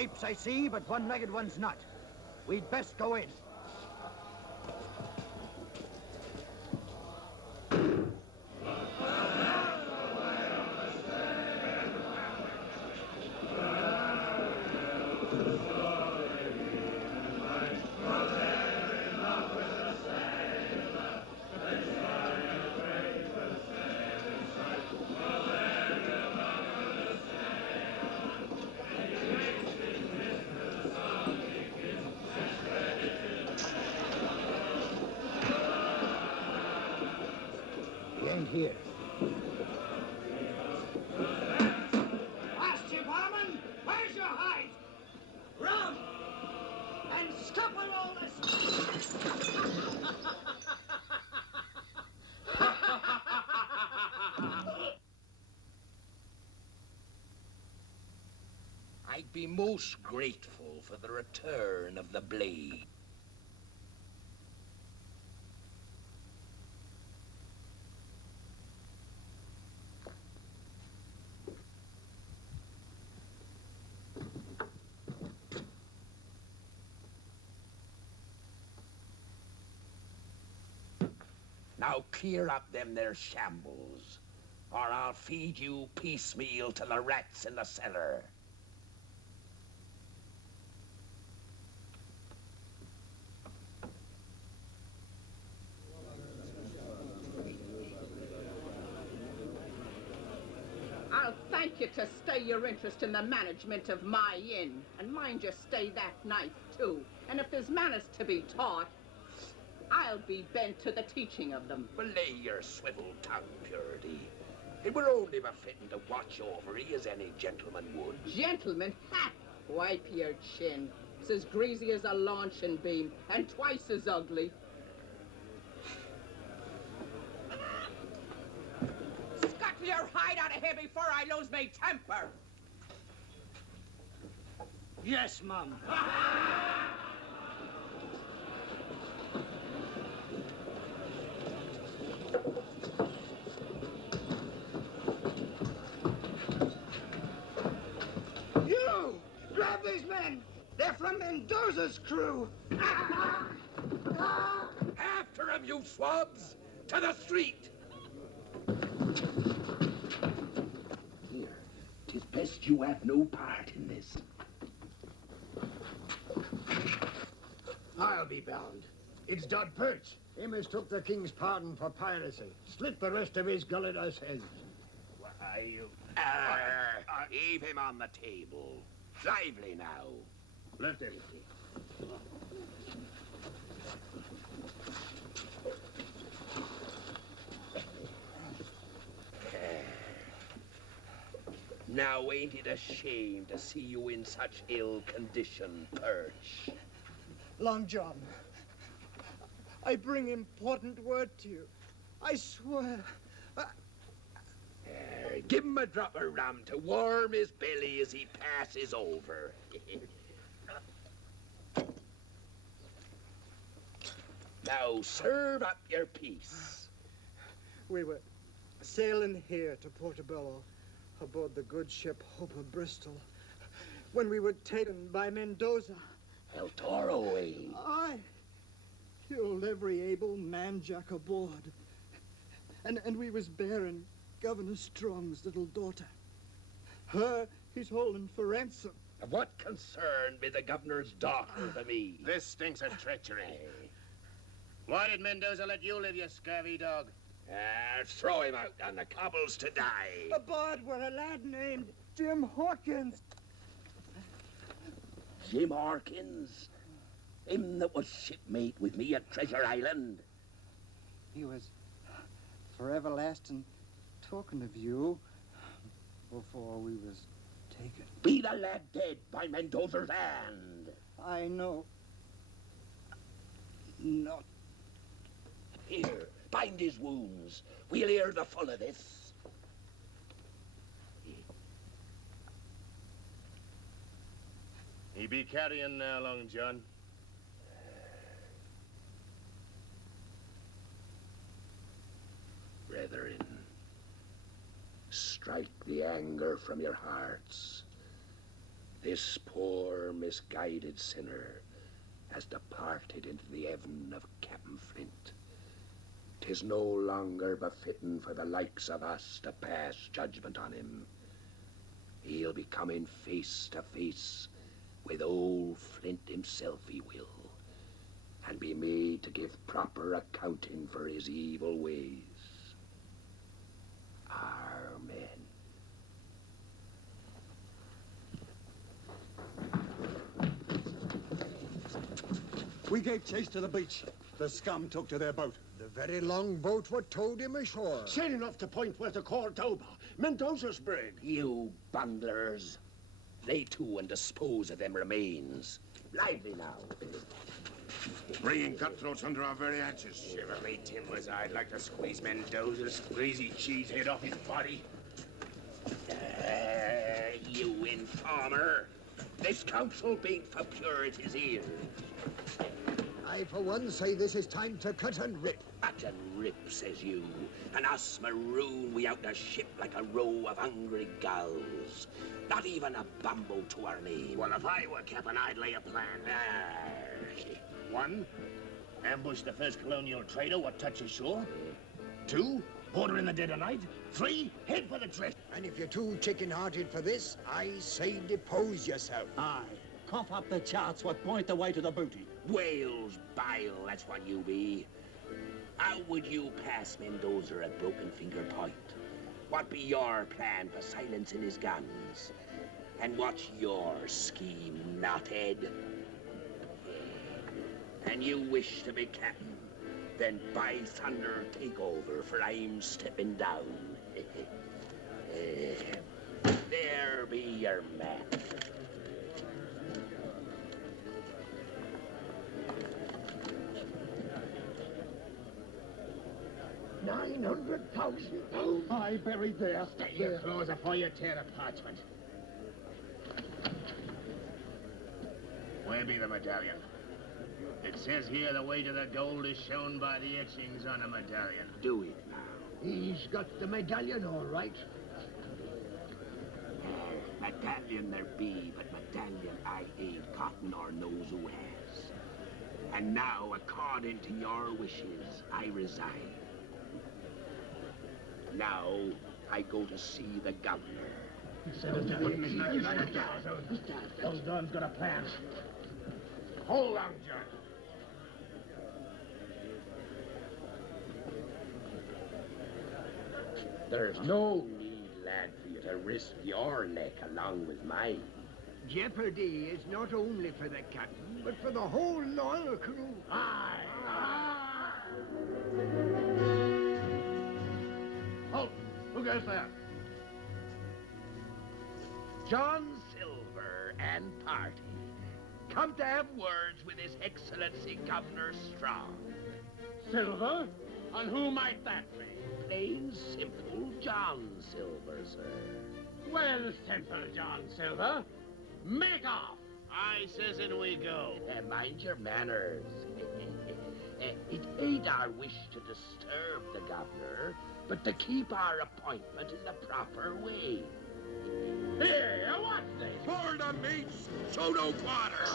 shapes I see, but one-legged one's not. We'd best go in. Here. Last Jim Hawkins, where's your hide? Run! And scupper all this! I'd be most grateful for the return of the blade. Now clear up them there shambles, or I'll feed you piecemeal to the rats in the cellar. I'll thank you to stay your interest in the management of my inn, and mind you stay that night too. And if there's manners to be taught, I'll be bent to the teaching of them. Belay your swivel tongue, Purity. It were only befitting to watch over ye as any gentleman would. Gentleman? Ha! Wipe your chin. It's as greasy as a launching beam, and twice as ugly. Scuttle your hide out of here before I lose my temper! Yes, Mum. You! Grab these men! They're from Mendoza's crew! After 'em, you swabs! To the street! Here, 'tis best you have no part in this. I'll be bound. It's Dod Perch. He mistook the king's pardon for piracy. Slit the rest of his gullet heads. Why, you... Heave him on the table. Lively now. Left him. Now, ain't it a shame to see you in such ill condition, Perch? Long John, I bring important word to you. I swear. Give him a drop of rum to warm his belly as he passes over. Now, serve up your piece. We were sailing here to Portobello aboard the good ship Hope of Bristol when we were taken by Mendoza. El Toro, eh? I killed every able man-jack aboard. And we was bearing Governor Strong's little daughter. Her he's holding for ransom. What concern be the governor's daughter to me? This stinks of treachery. Why did Mendoza let you live, you scurvy dog? Throw him out on the cobbles to die. Aboard were a lad named Jim Hawkins. Jim Hawkins? Him that was shipmate with me at Treasure Island? He was for everlasting talking of you before we was taken. Be the lad dead by Mendoza's hand? I know. Not. Here, bind his wounds. We'll hear the full of this. He be carrying now, Long John. Brethren, strike the anger from your hearts. This poor, misguided sinner has departed into the heaven of Captain Flint. 'Tis no longer befitting for the likes of us to pass judgment on him. He'll be coming face to face with old Flint himself, he will, and be made to give proper accounting for his evil ways. Amen. We gave chase to the beach. The scum took to their boat. The very long boat what towed him ashore. Sailing off the point where to Cordoba, Mendoza's brig. You bunglers. Lay to and dispose of them remains. Lively now. Bringing cutthroats under our very axes. Shiver me timbers, I'd like to squeeze Mendoza's greasy cheese head off his body. You informer. This council beat for purity's ears. I, for one, say this is time to cut and rip. Cut and rip, says you, and us maroon we out the ship like a row of hungry gulls. Not even a bumble to our name. Well, if I were Captain, I'd lay a plan. One, ambush the first colonial trader what touches shore. Two, border in the dead of night. Three, head for the drift. And if you're too chicken-hearted for this, I say depose yourself. Aye. Cough up the charts what point the way to the booty. Whales bile, that's what you be. How would you pass Mendoza at Broken Finger Point? What be your plan for silencing his guns? And what's your scheme, knothead? And you wish to be captain? Then by thunder, take over, for I'm stepping down. There be your man. £900,000. I buried there. Stay your claws before you tear the parchment. Where be the medallion? It says here the way to the gold is shown by the etchings on a medallion. Do it now. He's got the medallion all right. Medallion there be, but medallion I ain't cotton or knows who has. And now, according to your wishes, I resign. Now, I go to see the governor. Those Don's got a plan. Hold on, John. There's no need, lad, for you to risk your neck along with mine. Jeopardy is not only for the captain, but for the whole loyal crew. Aye. Halt! Who goes there? John Silver and party come to have words with His Excellency Governor Strong. Silver? And who might that be? Plain simple John Silver, sir. Well, simple John Silver. Make off! I says in we go. Mind your manners. It ain't our wish to disturb the governor, but to keep our appointment in the proper way. Here, what's this? For the mates, show no quarter.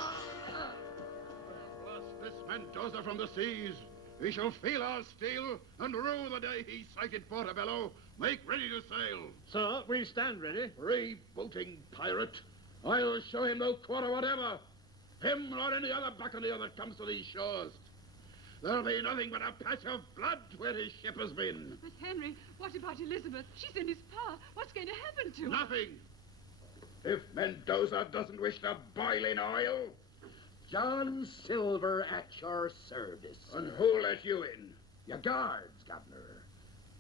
Bless this Mendoza from the seas. We shall feel our steel and rue the day he sighted Portobello. Make ready to sail. Sir, we stand ready. Freebooting pirate. I'll show him no quarter whatever. Him or any other buccaneer that comes to these shores. There'll be nothing but a patch of blood where his ship has been. But Henry, what about Elizabeth? She's in his power. What's going to happen to her? Nothing. If Mendoza doesn't wish to boil in oil. John Silver at your service. And who let you in? Your guards, Governor.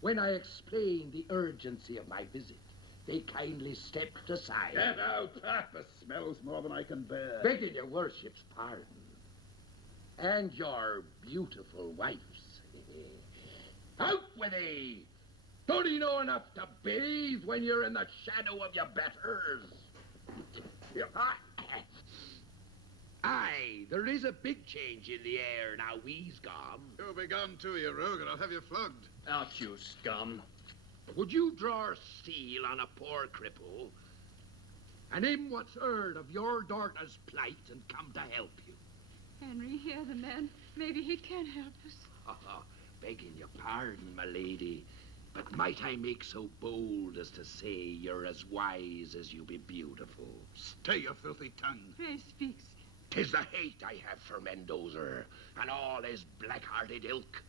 When I explained the urgency of my visit, they kindly stepped aside. Get out! The smells more than I can bear. Begging your worship's pardon. And your beautiful wife's. Out with thee! Don't you know enough to bathe when you're in the shadow of your betters? Aye, there is a big change in the air now he's gone. You'll be gone too, you rogue, and I'll have you flogged. Out, you scum. Would you draw steel on a poor cripple? and him what's heard of your daughter's plight and come to help you. Henry, hear the man. Maybe he can help us. Begging your pardon, my lady, but might I make so bold as to say you're as wise as you be beautiful? Stay your filthy tongue. Pray speak, sir. 'Tis the hate I have for Mendoza and all his black-hearted ilk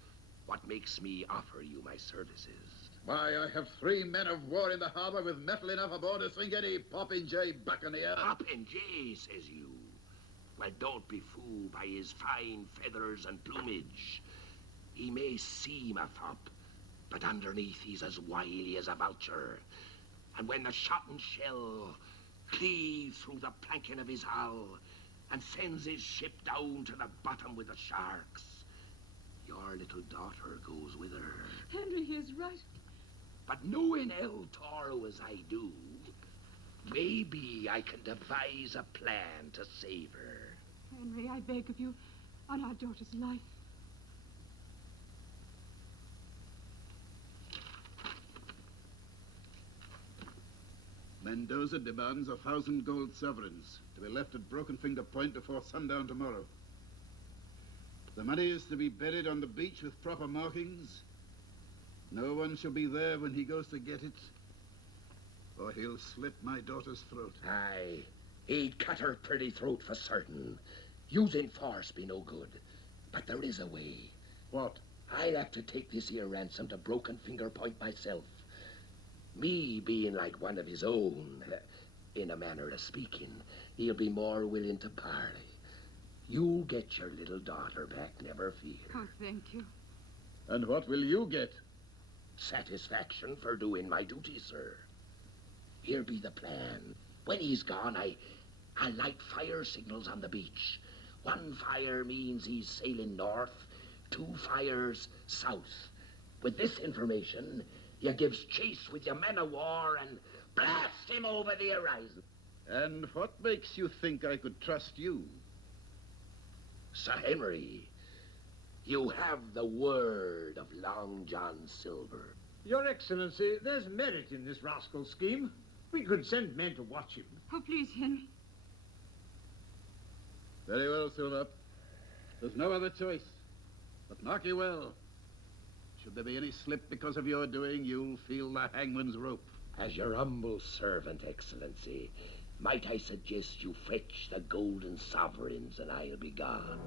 what makes me offer you my services. Why, I have 3 men of war in the harbor with metal enough aboard to sink any popinjay buccaneer. Popinjay, says you? Well, don't be fooled by his fine feathers and plumage. He may seem a fop, but underneath he's as wily as a vulture. And when the shot and shell cleaves through the planking of his hull and sends his ship down to the bottom with the sharks, your little daughter goes with her. Henry is right. But knowing El Toro as I do, maybe I can devise a plan to save her. Henry, I beg of you, on our daughter's life. Mendoza demands 1,000 gold sovereigns to be left at Broken Finger Point before sundown tomorrow. The money is to be buried on the beach with proper markings. No one shall be there when he goes to get it, or he'll slit my daughter's throat. Aye, he'd cut her pretty throat for certain. Using force be no good, but there is a way. What? I'll have to take this here ransom to Broken Finger Point myself. Me being like one of his own, in a manner of speaking, he'll be more willing to parley. You'll get your little daughter back, never fear. Oh, thank you. And what will you get? Satisfaction for doing my duty, sir. Here be the plan. When he's gone, I'll light fire signals on the beach. 1 fire means he's sailing north, 2 fires south. With this information, you gives chase with your men of war and blast him over the horizon. And what makes you think I could trust you? Sir Henry, you have the word of Long John Silver. Your Excellency, there's merit in this rascal's scheme. We could send men to watch him. Oh, please, Henry. Very well, Silver. There's no other choice. But mark you well. Should there be any slip because of your doing, you'll feel the hangman's rope. As your humble servant, Excellency, might I suggest you fetch the golden sovereigns and I'll be gone.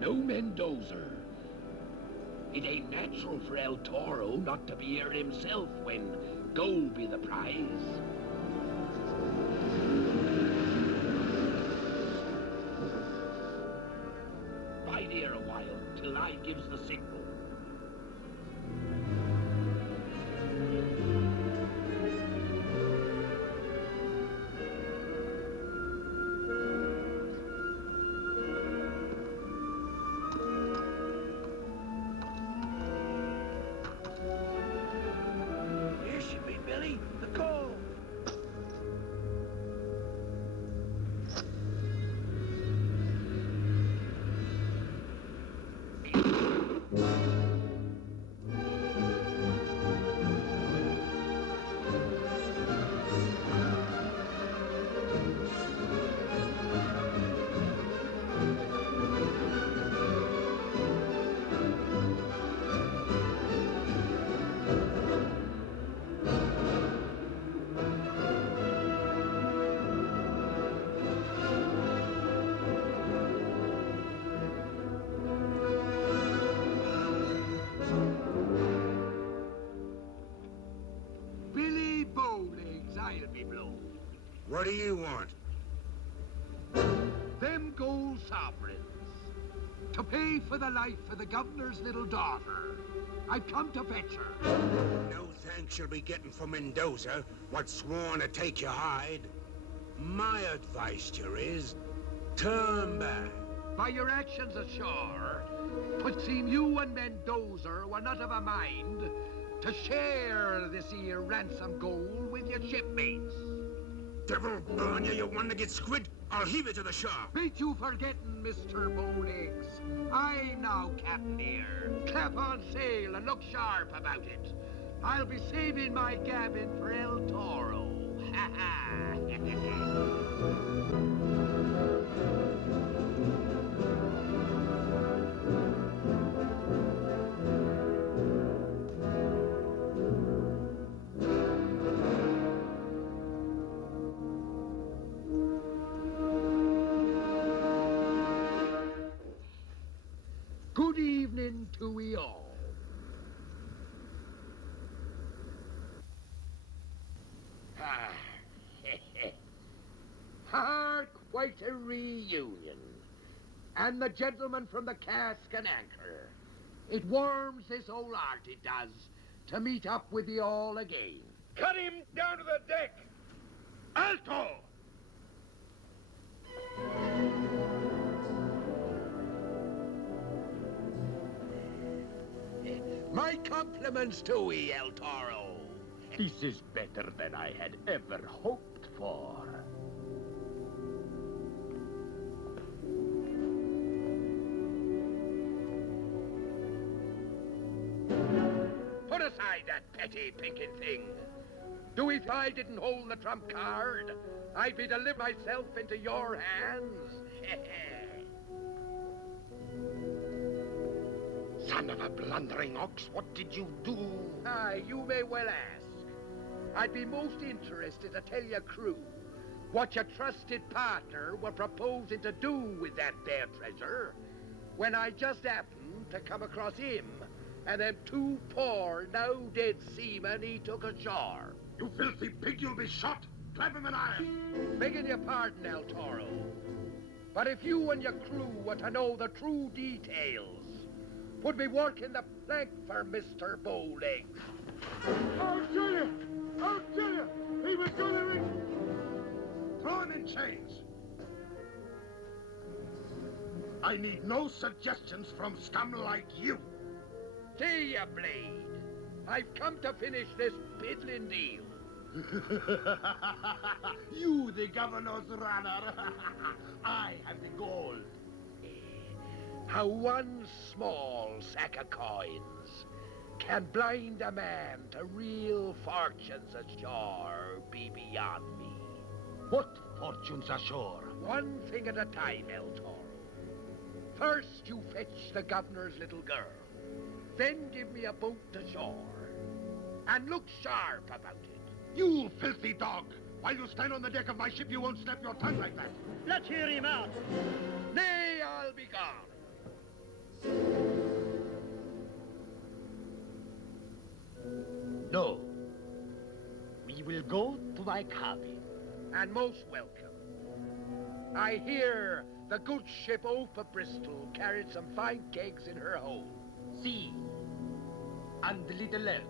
No Mendoza. It ain't natural for El Toro not to be here himself when gold be the prize. Bide here a while till I gives the signal. What do you want? Them gold sovereigns. To pay for the life of the governor's little daughter. I've come to fetch her. No thanks you'll be getting from Mendoza, what's sworn to take your hide. My advice to you is, turn back. By your actions ashore, 'twould seem you and Mendoza were not of a mind to share this here ransom gold with your shipmates. Devil burn you, you one-legged squid! I'll heave it to the shore. Ain't you forgetting, Mr. Bowlegs? I'm now captain here. Clap on sail and look sharp about it. I'll be saving my gammon for El Toro. Ha ha! Good evening to we all. Quite a reunion. And the gentleman from the cask and anchor. It warms this old heart, it does, to meet up with you all again. Cut him down to the deck! Alto! My compliments to ye, El Toro. This is better than I had ever hoped for. Put aside that petty picking thing. If I didn't hold the trump card, I'd be deliver myself into your hands. Son of a blundering ox, what did you do? Aye, you may well ask. I'd be most interested to tell your crew what your trusted partner were proposing to do with that there treasure when I just happened to come across him and them two poor, now dead seamen he took ashore. You filthy pig, you'll be shot! Clap him in iron! Begging your pardon, El Toro, but if you and your crew were to know the true details, would be working the plank for Mr. Bowlegs. I'll kill you! I'll kill you! He was gonna ring! Throw him in chains! I need no suggestions from scum like you! See ya, Blade. I've come to finish this piddling deal. You, the governor's runner! I have the gold! How one small sack of coins can blind a man to real fortunes ashore be beyond me. What fortunes ashore? One thing at a time, El Toro. First you fetch the governor's little girl. Then give me a boat to shore. And look sharp about it. You filthy dog! While you stand on the deck of my ship, you won't snap your tongue like that. Let's hear him out. Nay, I'll be gone. No. We will go to my cabin. And most welcome. I hear the good ship Ope of Bristol carried some fine kegs in her hold. See. And the little else.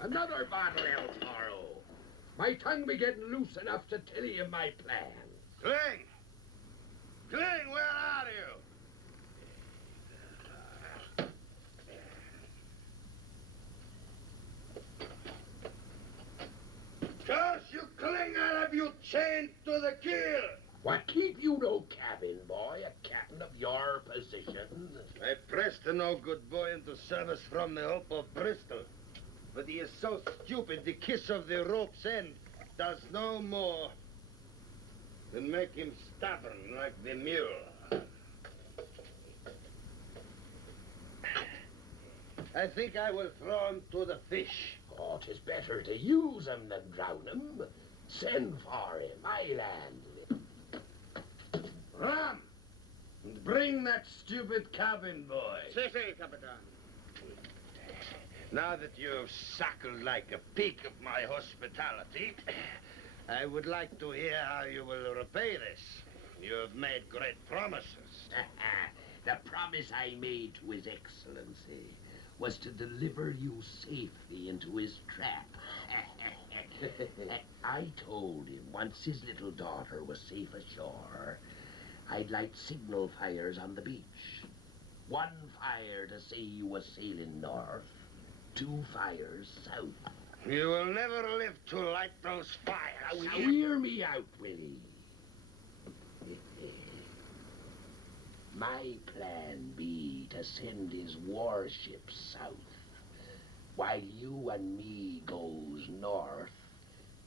Another bottle, El Toro. My tongue be getting loose enough to tell you my plan. Cling! Cling, where are you? Curse you, Cling! I'll have you chained to the keel! What keep you no cabin, boy, a captain of your position? I pressed the no-good boy into service from the Hope of Bristol. But he is so stupid, the kiss of the rope's end does no more than make him stubborn like the mule. I think I will throw him to the fish. Oh, 'tis better to use him than drown him. Send for him, I land. Ram! And bring that stupid cabin boy. Si, Capitan. Now that you have suckled like a pig of my hospitality, I would like to hear how you will repay this. You have made great promises. The promise I made to His Excellency was to deliver you safely into his trap. I told him once his little daughter was safe ashore, I'd light signal fires on the beach. One fire to say you was sailing north, 2 fires south. You will never live to light those fires. Now hear me out, Willie. My plan be to send his warships south, while you and me goes north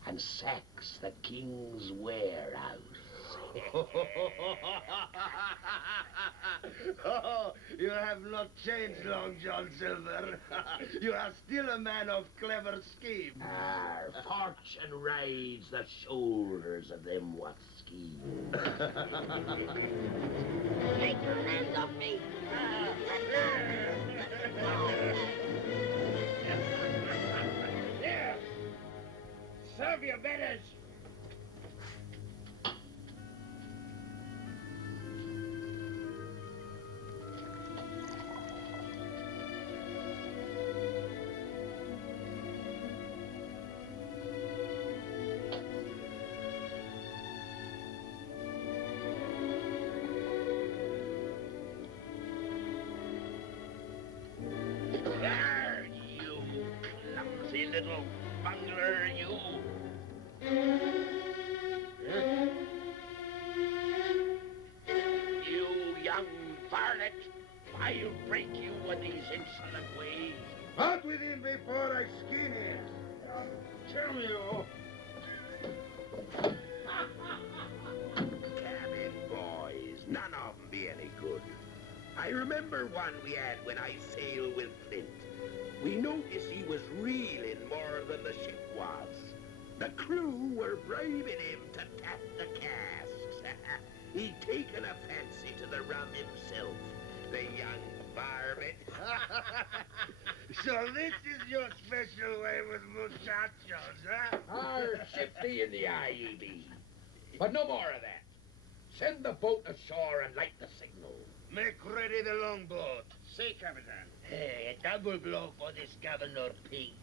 and sacks the king's warehouse. Oh, you have not changed, Long John Silver. You are still a man of clever scheme. Fortune rides the shoulders of them what scheme. Take your hands off me! There! Serve your betters! There, you clumsy little bungler, you. You young varlet, I'll break you with these insolent ways. Out with him before I skin him. Kill you. Cabin boys, none of them be any good. I remember one we had when I sailed with Flint. We noticed he was reeling more than the ship was. The crew were bribing him to tap the casks. He'd taken a fancy to the rum himself, the young varmint. So this is your special way with muchachos, huh? Our shifty in the eye, ye be. But no more of that. Send the boat ashore and light the signal. Make ready the longboat. Say, Capitan. Hey, a double blow for this Governor Pig.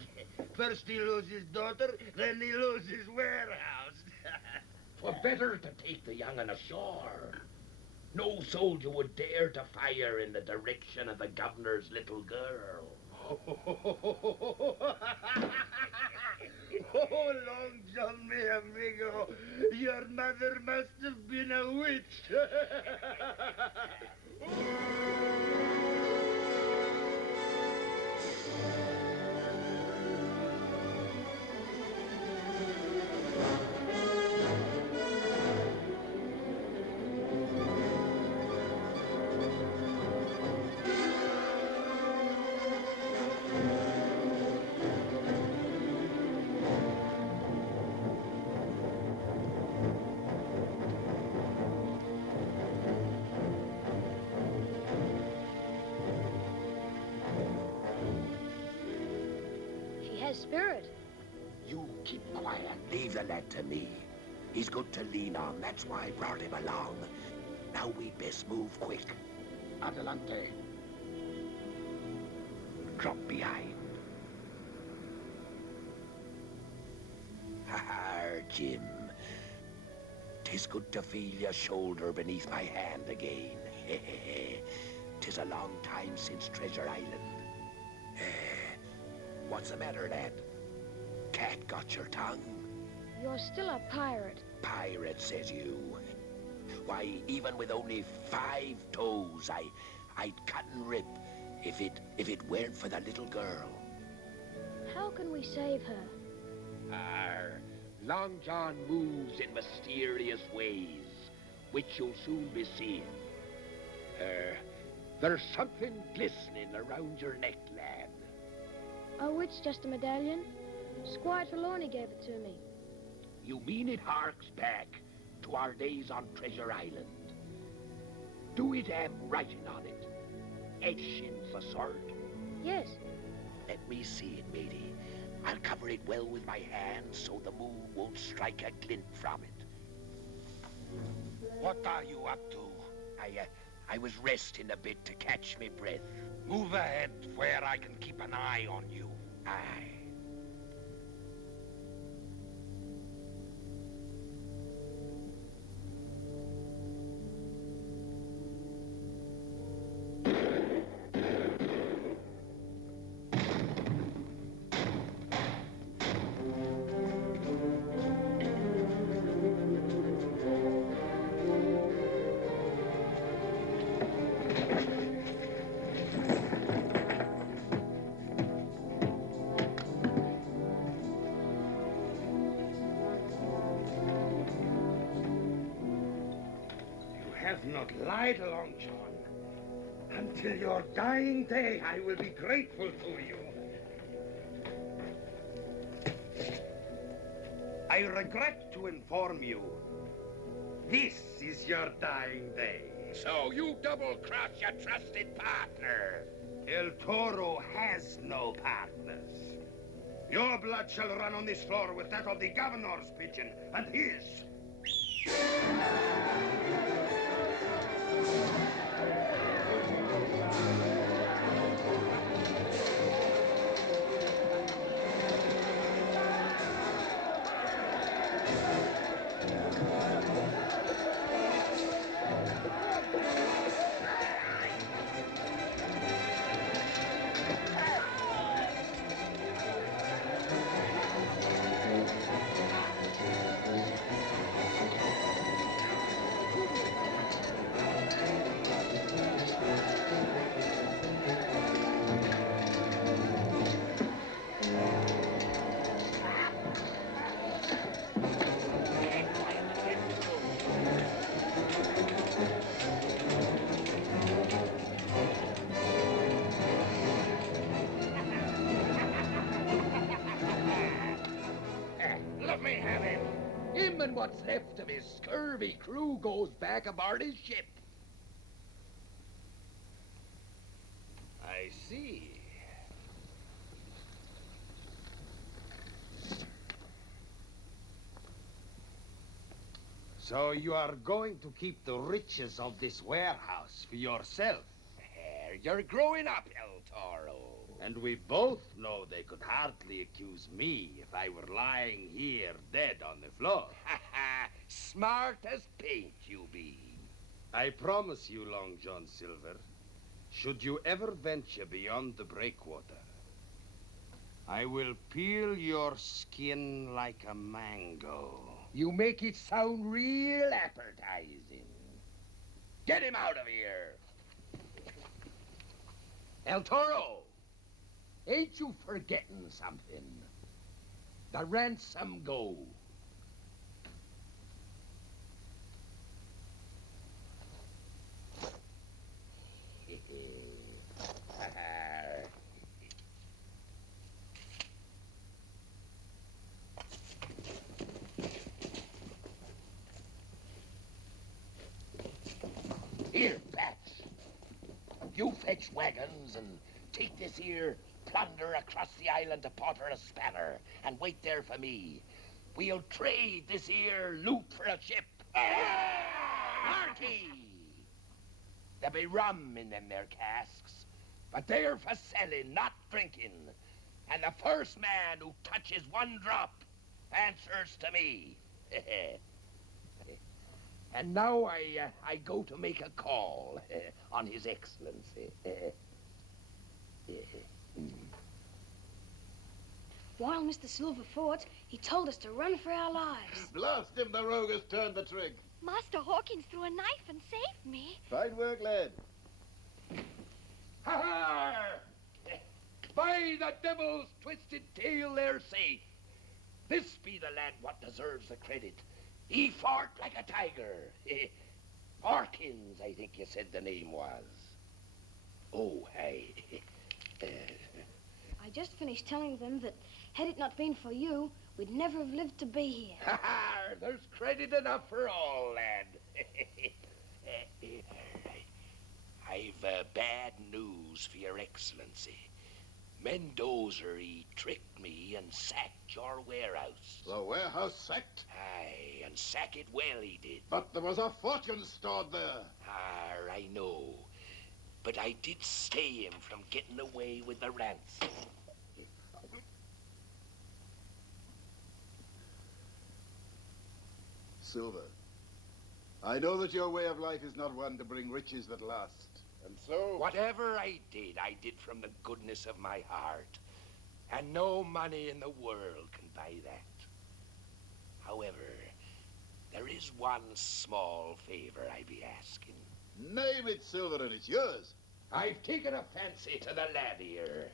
First he loses his daughter, then he loses his warehouse. 'Twere better to take the young'un ashore. No soldier would dare to fire in the direction of the governor's little girl. Oh, Long John, mi amigo, your mother must have been a witch. Spirit. You keep quiet. Leave the lad to me. He's good to lean on. That's why I brought him along. Now we'd best move quick. Adelante. Drop behind. Ha, Jim. 'Tis good to feel your shoulder beneath my hand again. 'Tis a long time since Treasure Island. What's the matter, lad? Cat got your tongue? You're still a pirate. Pirate, says you. Why, even with only 5 toes, I'd cut and rip if it weren't for the little girl. How can we save her? Long John moves in mysterious ways, which you'll soon be seeing. There's something glistening around your neck, lad. Oh, it's just a medallion? Squire Trelawney gave it to me. You mean it harks back to our days on Treasure Island? Do it have writing on it? Etchings of sort? Yes. Let me see it, matey. I'll cover it well with my hands so the moon won't strike a glint from it. What are you up to? I was resting a bit to catch me breath. Move ahead where I can keep an eye on you. Aye. not lie to Long John. Until your dying day, I will be grateful to you. I regret to inform you, this is your dying day. So you double-cross your trusted partner. El Toro has no partners. Your blood shall run on this floor with that of the governor's pigeon and his. Let me have him. Him and what's left of his scurvy crew goes back aboard his ship. I see. So you are going to keep the riches of this warehouse for yourself? You're growing up, El Toro. And we both know they could hardly accuse me if I were lying here dead on the floor. Smart as paint, you be. I promise you, Long John Silver, should you ever venture beyond the breakwater, I will peel your skin like a mango. You make it sound real appetizing. Get him out of here. El Toro, ain't you forgetting something? The ransom go. Here, Patch. You fetch wagons and take this here plunder across the island to Porter Spanner and wait there for me. We'll trade this here loot for a ship. Marky! There'll be rum in them there casks, but they're for selling, not drinking. And the first man who touches one drop answers to me. And now I go to make a call on His Excellency. While Mr. Silver fought, he told us to run for our lives. Blast him, the rogue has turned the trick. Master Hawkins threw a knife and saved me. Fine work, lad. Ha-ha! By the devil's twisted tail, they're safe. This be the lad what deserves the credit. He fought like a tiger. Hawkins, I think you said the name was. Oh, hey. I just finished telling them that had it not been for you, we'd never have lived to be here. Ha-ha! There's credit enough for all, lad. I've bad news for your excellency. Mendoza, he tricked me and sacked your warehouse. The warehouse sacked? Aye, and sack it well he did. But there was a fortune stored there. Ah, I know. But I did stay him from getting away with the ransom. Silver, I know that your way of life is not one to bring riches that last. And so... Whatever I did from the goodness of my heart. And no money in the world can buy that. However, there is one small favor I be asking. Name it, Silver, and it's yours. I've taken a fancy to the lad here.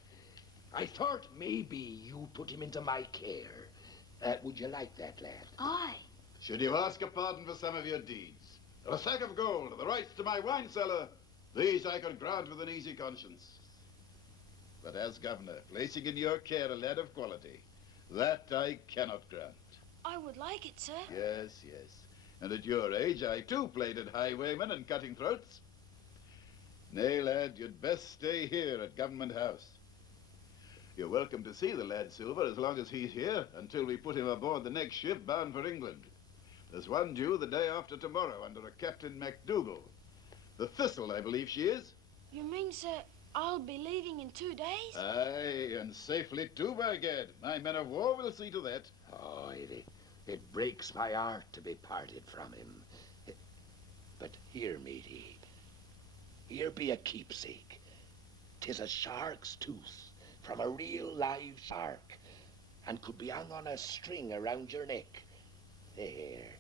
I thought maybe you'd put him into my care. Would you like that, lad? Aye. Should you ask a pardon for some of your deeds? or a sack of gold, or the rights to my wine cellar, these I could grant with an easy conscience. But as governor, placing in your care a lad of quality, that I cannot grant. I would like it, sir. Yes, yes. And at your age, I too played at highwaymen and cutting throats. Nay, lad, you'd best stay here at Government House. You're welcome to see the lad, Silver, as long as he's here, until we put him aboard the next ship bound for England. There's one due the day after tomorrow under a Captain MacDougall. The Thistle, I believe she is. You mean, sir, I'll be leaving in 2 days? Aye, and safely too, by gad. My men of war will see to that. Oh, it breaks my heart to be parted from him. But here, matey, here be a keepsake. 'Tis a shark's tooth from a real live shark, and could be hung on a string around your neck. There.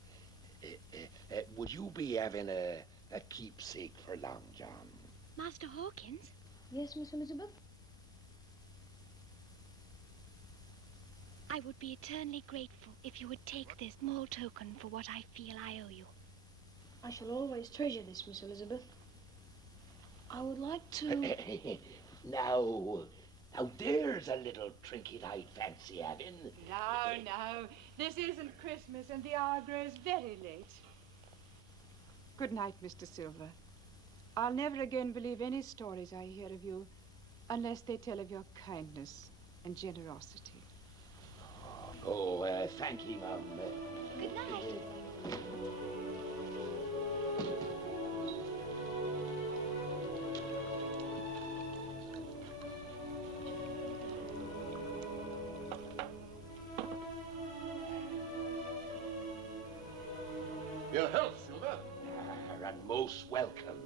Would you be having a keepsake for long, John? Master Hawkins? Yes, Miss Elizabeth? I would be eternally grateful if you would take this small token for what I feel I owe you. I shall always treasure this, Miss Elizabeth. I would like to... Now there's a little trinket I'd fancy having. No. This isn't Christmas and the hour grows very late. Good night, Mr. Silver. I'll never again believe any stories I hear of you unless they tell of your kindness and generosity. Oh, thank you, Mum. Good night. Your health, Silver. And most welcome.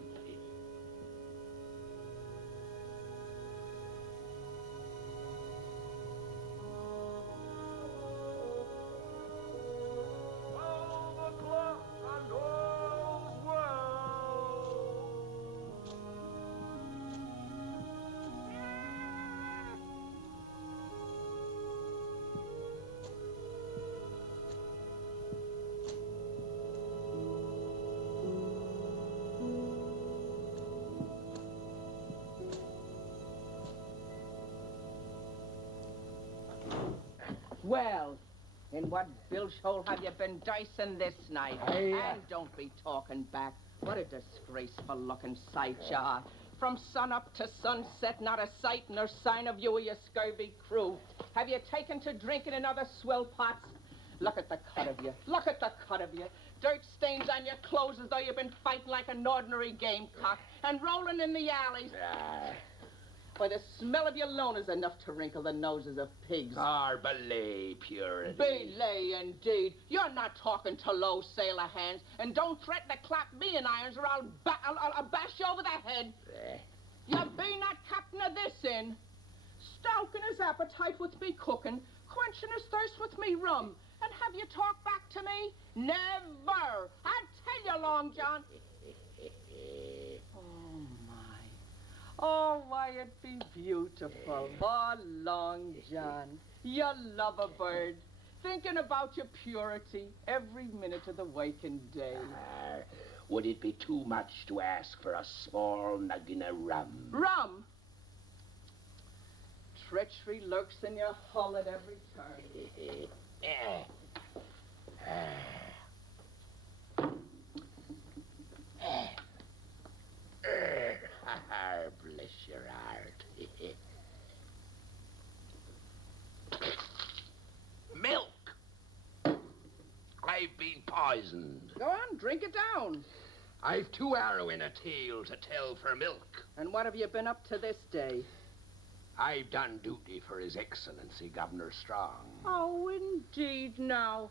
Well, in what bilge hole have you been dicing this night? And don't be talking back. What a disgraceful looking sight you are. From sun up to sunset, not a sight nor sign of you or your scurvy crew. Have you taken to drinking in other swill pots? Look at the cut of you. Look at the cut of you. Dirt stains on your clothes as though you've been fighting like an ordinary gamecock and rolling in the alleys. Why, the smell of your loan is enough to wrinkle the noses of pigs. Belay purity. Belay, indeed. You're not talking to low sailor hands, and don't threaten to clap me in irons or I'll bash you over the head. You be not captain of this inn. Stoking his appetite with me cooking, quenching his thirst with me rum. And have you talked back to me? Never. I tell you, Long John. Oh, why, it'd be beautiful. Oh, Long John, you love a bird, thinking about your purity every minute of the waking day. Would it be too much to ask for a small nuggin of rum? Rum? Treachery lurks in your hull at every turn. Bless your heart. Milk! I've been poisoned. Go on, drink it down. I've 2 arrow in a tail to tell for milk. And what have you been up to this day? I've done duty for His Excellency, Governor Strong. Oh, indeed, now.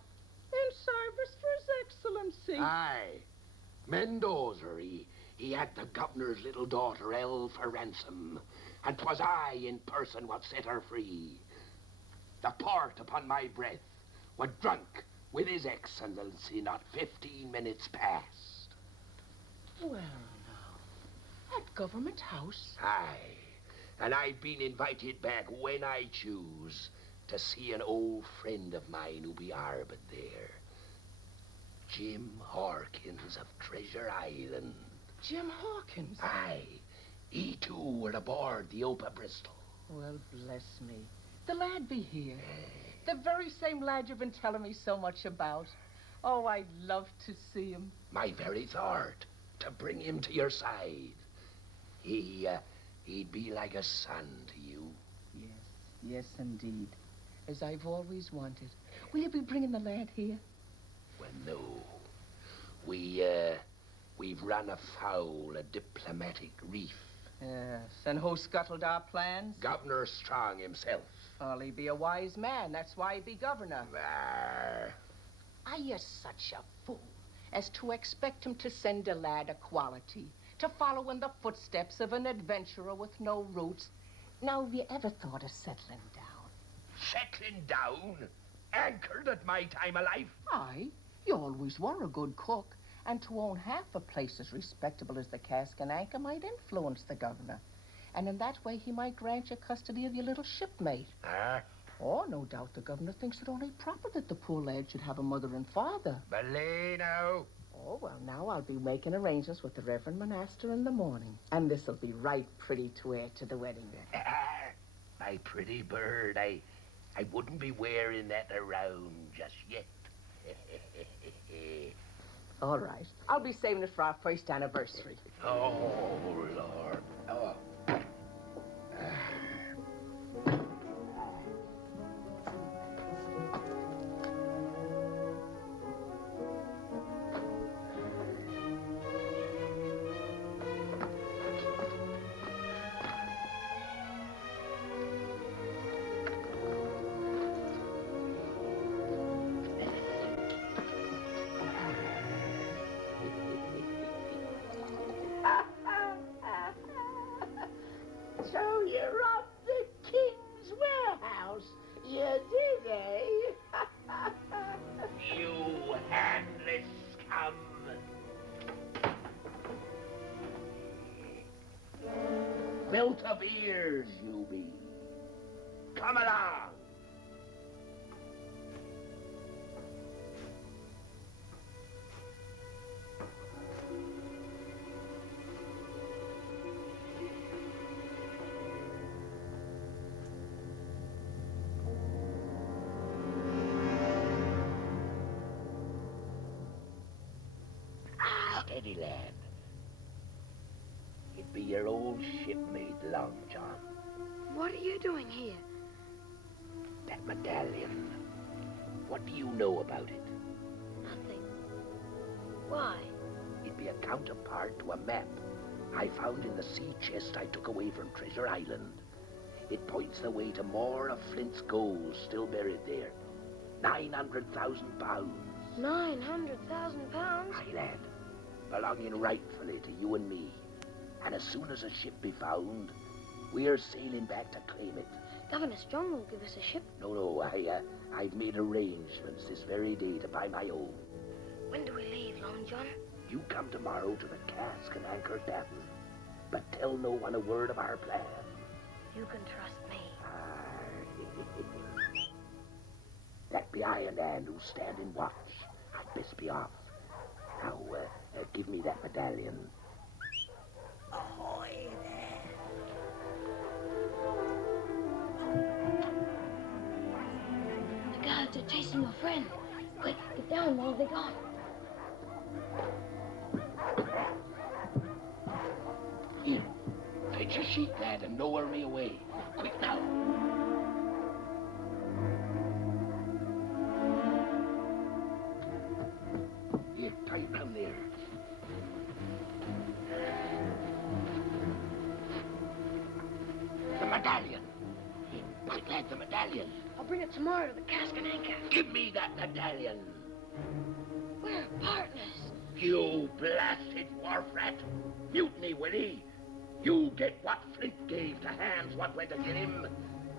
In service for His Excellency. Aye. Mendoza, he had the governor's little daughter held for ransom, and 'twas I in person what set her free. The port upon my breath were drunk with His Excellency not 15 minutes past. Well, now, at Government House? Aye, and I've been invited back when I choose to see an old friend of mine who be harboured there. Jim Hawkins of Treasure Island. Jim Hawkins? Aye. He too were aboard the Opa Bristol. Well, bless me. The lad be here. The very same lad you've been telling me so much about. Oh, I'd love to see him. My very thought, to bring him to your side. He'd be like a son to you. Yes, indeed. As I've always wanted. Will you be bringing the lad here? Well, no. We've run afoul a diplomatic reef. Yes, and who scuttled our plans? Governor Strong himself. Well, he be a wise man. That's why he be governor. Arr. Are you such a fool as to expect him to send a lad of quality, to follow in the footsteps of an adventurer with no roots? Now, have you ever thought of settling down? Settling down? Anchored at my time of life? Aye, you always were a good cook, and to own half a place as respectable as the Cask and Anchor might influence the governor. And in that way, he might grant you custody of your little shipmate. Oh, no doubt the governor thinks it only proper that the poor lad should have a mother and father. Belay now. Oh, well, now I'll be making arrangements with the Reverend Monaster in the morning. And this'll be right pretty to wear to the wedding. My pretty bird, I wouldn't be wearing that around just yet. All right. I'll be saving it for our first anniversary. Oh, Lord. Oh. So you robbed the king's warehouse. You did, eh? You handless scum. Belt of ears, you be. Come along. Steady, lad. It be your old shipmate, Long John. What are you doing here? That medallion. What do you know about it? Nothing. Why? It be a counterpart to a map I found in the sea chest I took away from Treasure Island. It points the way to more of Flint's gold still buried there. 900,000 pounds. 900,000 pounds? Aye, lad. Belonging rightfully to you and me. And as soon as a ship be found, we're sailing back to claim it. Governor Strong will give us a ship. No, I've made arrangements this very day to buy my own. When do we leave, Long John? You come tomorrow to the Cask and Anchor Tavern, but tell no one a word of our plan. You can trust me. That be I and Anne who's standing watch. I'd best be off. Now, give me that medallion. Ahoy there. The guards are chasing your friend. Quick, get down while they're gone. Here, take your sheet, lad, and lower me away. Quick now. Here, tight round there. The medallion. Quick, lad, the medallion. I'll bring it tomorrow to the Cask and Anchor. Give me that medallion. We're partners. You blasted wharf rat. Mutiny, will he? You get what Flint gave to hands what went to get him.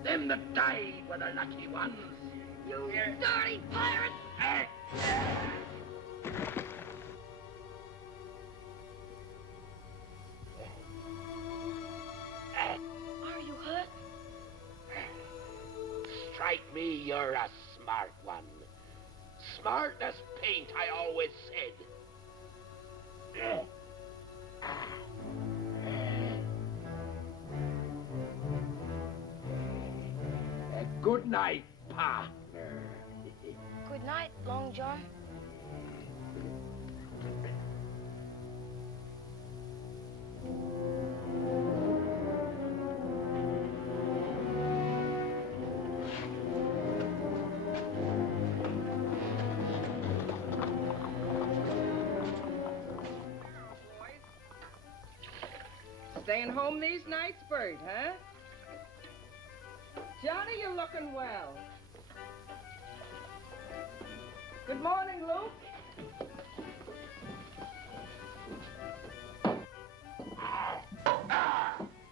Them that died were the lucky ones. You dirty pirate! Are you hurt? Strike me, you're a smart one. smart as paint, I always said. Good night, partner. Good night, Long John. Staying home these nights, Bert, huh? Johnny, you're looking well. Good morning, Luke.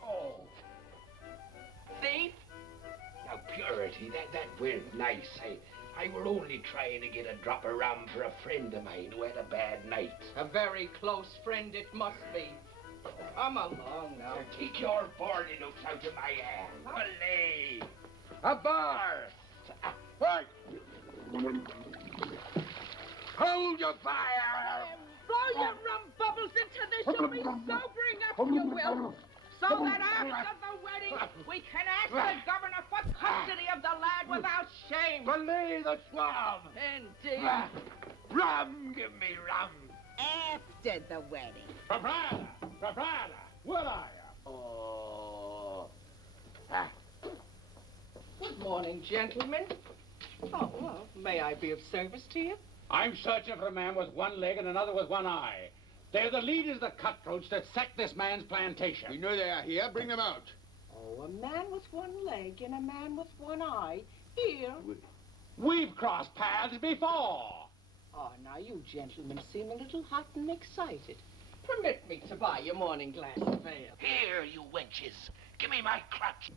Oh. Thief? Now, Purity, that weren't nice. I were only trying to get a drop of rum for a friend of mine who had a bad night. A very close friend it must be. Come along now. Take your 40 looks out of my hand. Belay. A bar. Right. Hold your fire. Blow your rum bubbles into this. You'll be sobering up, you will. So that after the wedding, we can ask the governor for custody of the lad without shame. Belay the swab. Indeed. Rum, give me rum. After the wedding. Proprietor, where are you? Oh. Good morning, gentlemen. Oh, well, may I be of service to you? I'm searching for a man with one leg and another with one eye. They're the leaders of the cutthroats that sacked this man's plantation. We know they are here. Bring them out. Oh, a man with one leg and a man with one eye. Here. We've crossed paths before. Oh, now you gentlemen seem a little hot and excited. Permit me to buy your morning glass of ale. Here, you wenches. Give me my crutch.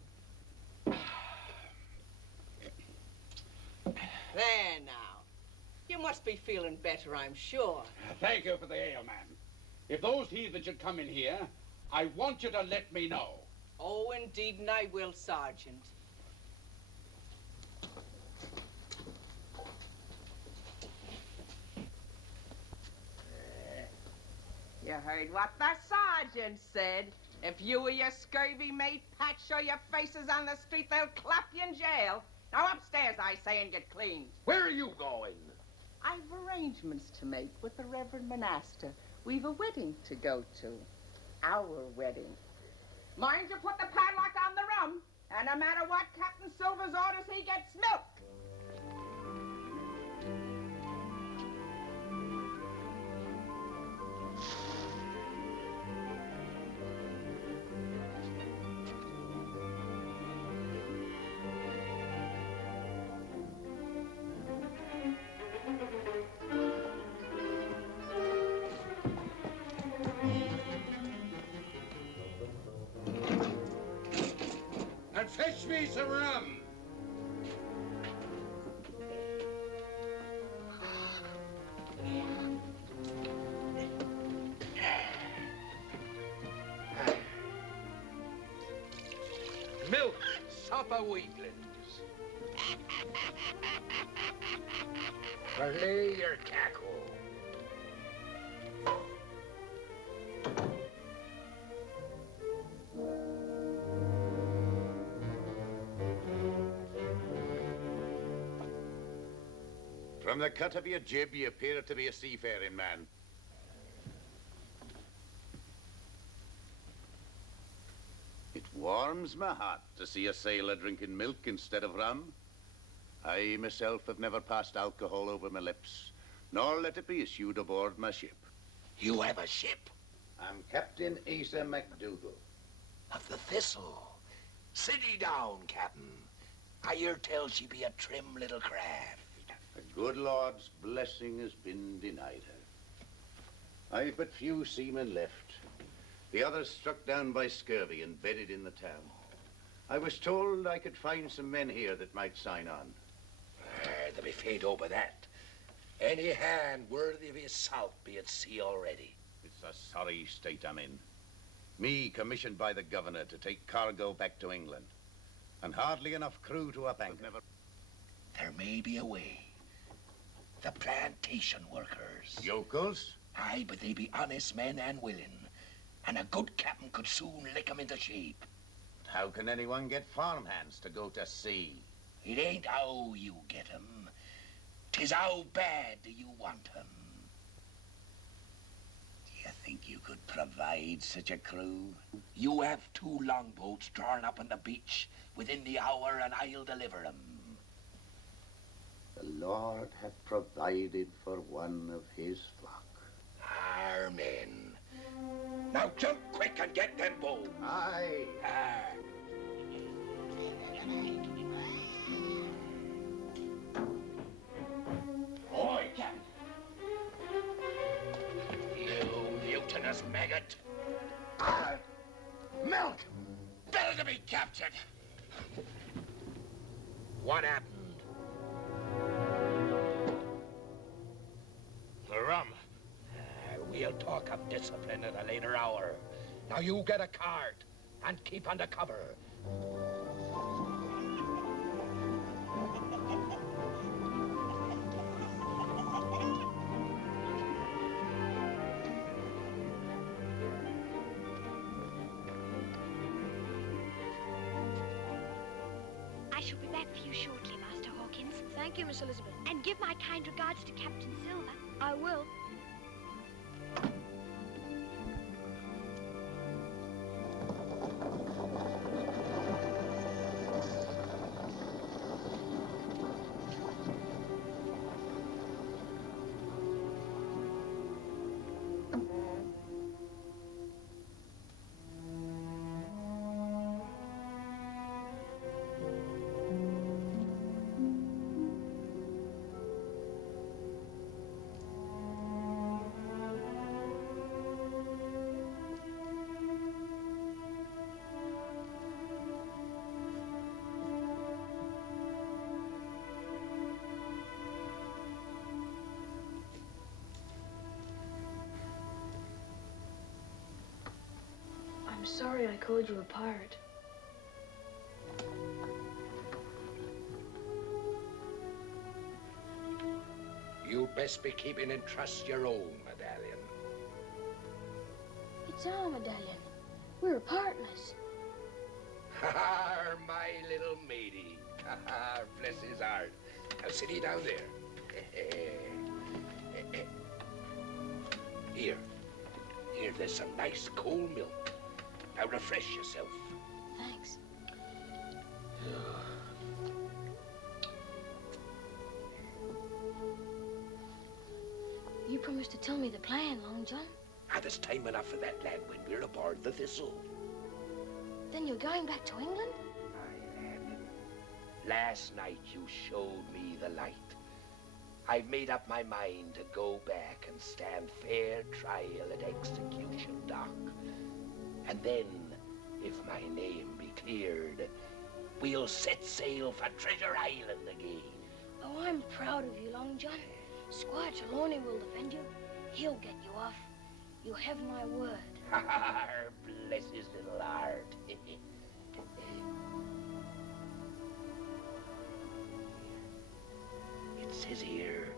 There now. You must be feeling better, I'm sure. Thank you for the ale, man. If those heathen should come in here, I want you to let me know. Oh, indeed, and I will, Sergeant. You heard what the sergeant said. If you or your scurvy mate Pat show your faces on the street, they'll clap you in jail. Now upstairs, I say, and get cleaned. Where are you going? I've arrangements to make with the Reverend Monaster. We've a wedding to go to. Our wedding. Mind you put the padlock on the rum, and no matter what Captain Silver's orders, he gets milk. And fetch me some rum. Milk, supper weaklings. Belay your cackle. From the cut of your jib, you appear to be a seafaring man. It warms my heart to see a sailor drinking milk instead of rum. I myself have never passed alcohol over my lips, nor let it be issued aboard my ship. You have a ship? I'm Captain Asa MacDougall. Of the Thistle. Sit ye down, Captain. I hear tell she be a trim little craft. The good Lord's blessing has been denied her. I've but few seamen left. The others struck down by scurvy and bedded in the town. I was told I could find some men here that might sign on. They'll be faint over that. Any hand worthy of his salt be at sea already. It's a sorry state I'm in. Me commissioned by the governor to take cargo back to England. And hardly enough crew to up anchor. There may be a way. The plantation workers. Yokels? Aye, but they be honest men and willing. And a good captain could soon lick 'em into shape. How can anyone get farmhands to go to sea? It ain't how you get 'em. 'Tis how bad do you want 'em. Do you think you could provide such a crew? You have 2 longboats drawn up on the beach within the hour, and I'll deliver 'em. The Lord hath provided for one of his flock. Amen. Now jump quick and get them both. Aye. Oi, Captain. You mutinous maggot. Milk! Better to be captured. What happened? The rum. We'll talk of discipline at a later hour. Now you get a card and keep under cover. I shall be back for you shortly, Master Hawkins. Thank you, Miss Elizabeth. And give my kind regards to Captain Silver. I will. I'm sorry I called you a pirate. You'd best be keeping in trust your own medallion. It's our medallion. We're partners. Ha, my little matey. Ha, bless his heart. Now sit ye down there. Here. Here, there's some nice cold milk. Now refresh yourself. Thanks. You promised to tell me the plan, Long John. There's time enough for that, lad, when we're aboard the Thistle. Then you're going back to England? Aye, lad. Last night you showed me the light. I've made up my mind to go back and stand fair trial at execution dock. And then, if my name be cleared, we'll set sail for Treasure Island again. Oh, I'm proud of you, Long John. Squire Trelawney will defend you. He'll get you off. You have my word. Bless his little heart. It says here,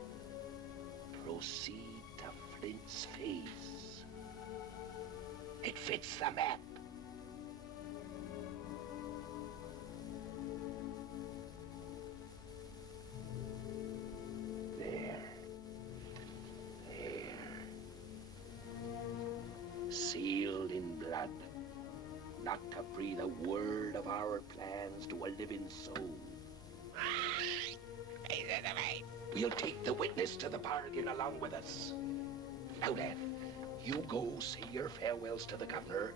proceed to Flint's Face. It fits the map. Sealed in blood, not to breathe a word of our plans to a living soul. We'll take the witness to the bargain along with us. Now, lad, you go say your farewells to the governor,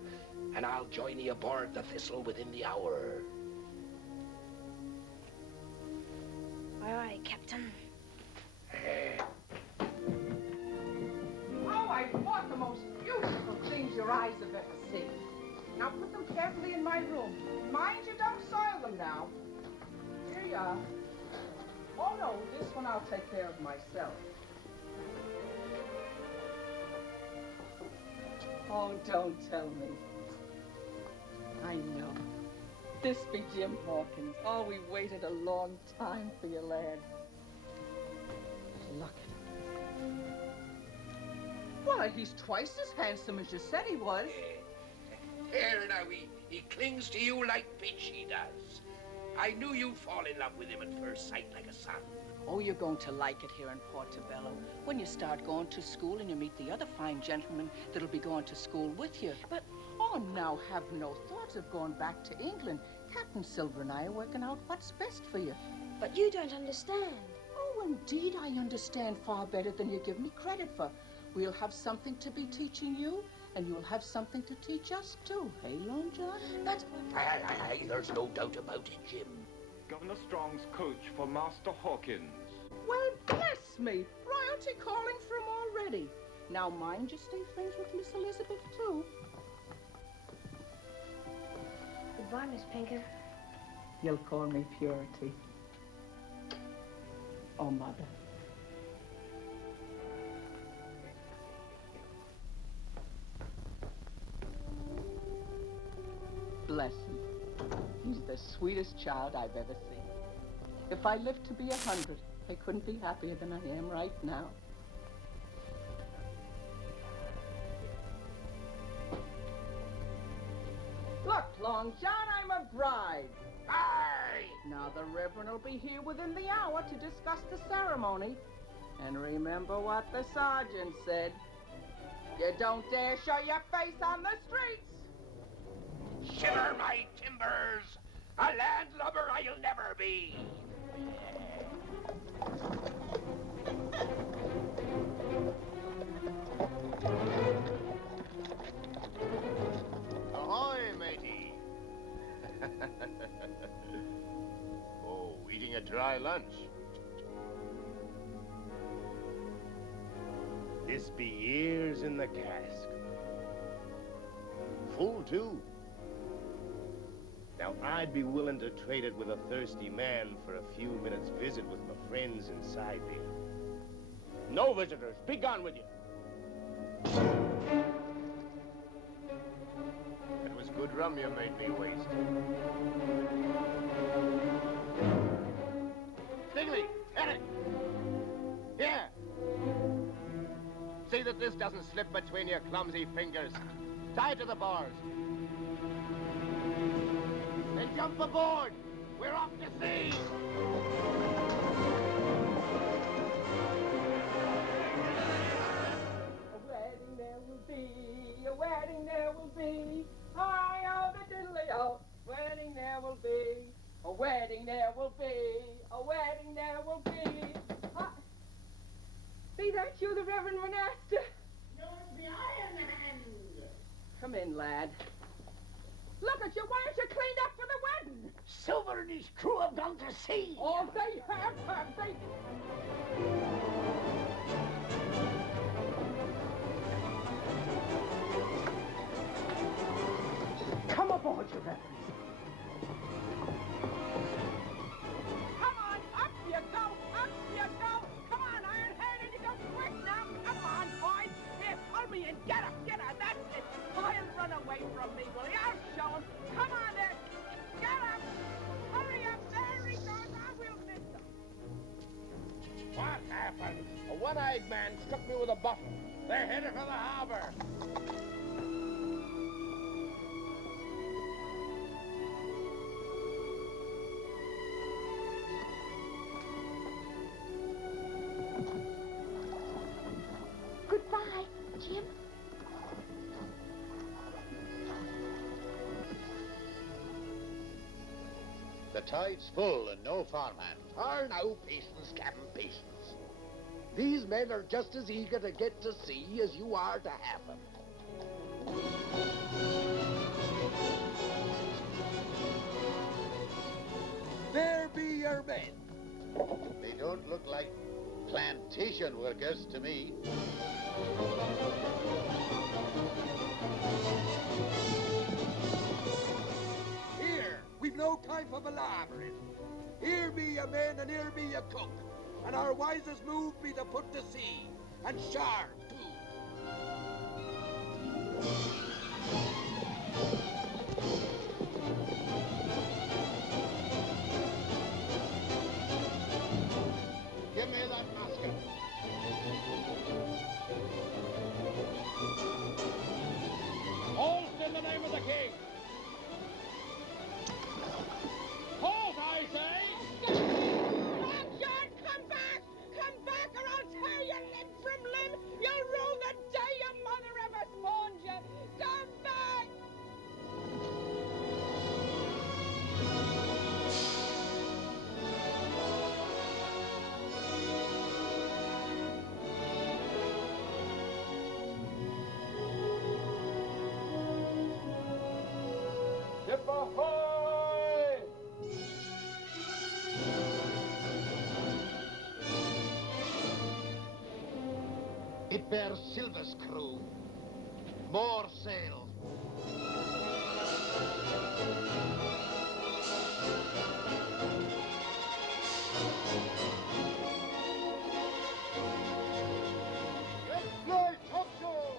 and I'll join you aboard the Thistle within the hour. Aye, aye, Captain. Oh, I bought the most beautiful things your eyes have ever seen. Now put them carefully in my room. Mind you don't soil them now. Here you are. Oh, no, this one I'll take care of myself. Oh, don't tell me. I know. This be Jim Hawkins. Oh, we waited a long time for you, lad. Look at Why, he's twice as handsome as you said he was. Here now, he clings to you like pitch, he does. I knew you'd fall in love with him at first sight like a son. Oh, you're going to like it here in Portobello when you start going to school and you meet the other fine gentlemen that'll be going to school with you. But, oh, now have no thoughts of going back to England. Captain Silver and I are working out what's best for you. But you don't understand. Oh, indeed, I understand far better than you give me credit for. We'll have something to be teaching you, and you'll have something to teach us, too. Hey, Long John? That's Aye, there's no doubt about it, Jim. Governor Strong's coach for Master Hawkins. Well, bless me. Royalty calling for him already. Now, mind you stay friends with Miss Elizabeth, too. Goodbye, Miss Pinker. You'll call me Purity. Oh, Mother. Bless him. He's the sweetest child I've ever seen. If I lived to be 100, I couldn't be happier than I am right now. Look, Long John, I'm a bride. Aye! Now the Reverend will be here within the hour to discuss the ceremony. And remember what the sergeant said. You don't dare show your face on the streets. Shiver my timbers! A landlubber I'll never be! Ahoy, matey! Oh, eating a dry lunch. This be years in the cask. Full, too. Now, I'd be willing to trade it with a thirsty man for a few minutes' visit with my friends inside there. No visitors. Be gone with you. It was good rum you made me waste. Stigley, Eric. Here. See that this doesn't slip between your clumsy fingers. Tie to the bars. Then jump aboard. We're off to sea. A wedding there will be, a wedding there will be. Hi, oh, the diddly-o. Wedding there will be, a wedding there will be, a wedding there will be. Be that you, the Reverend Monasta? No, it's the Iron Hand. Come in, lad. Look at you, why aren't you cleaned up for the wedding? Silver and his crew have gone to sea. Oh, they have they? Come aboard, your reverence. Come on, up you go, up you go. Come on, Iron Hand, and you go quick now. Come on, boys. Here, pull me in. Get up, that's it. I'll run away from me, will you? I'll show him. Come on there. Get up. Hurry up. There he goes. I will miss him. What happened? A one-eyed man struck me with a bottle. They're headed for the harbor. Goodbye, Jim. The tide's full and no farmhand. Now, patience, Captain, patience. These men are just as eager to get to sea as you are to have them. There be your men. They don't look like plantation workers to me. Here, we've no time for palavering. Here be your men and here be your cook. And our wisest move be to put to sea. And sharp, too. Give me that musket. It bears Silver's crew. More sail. Fly topsail!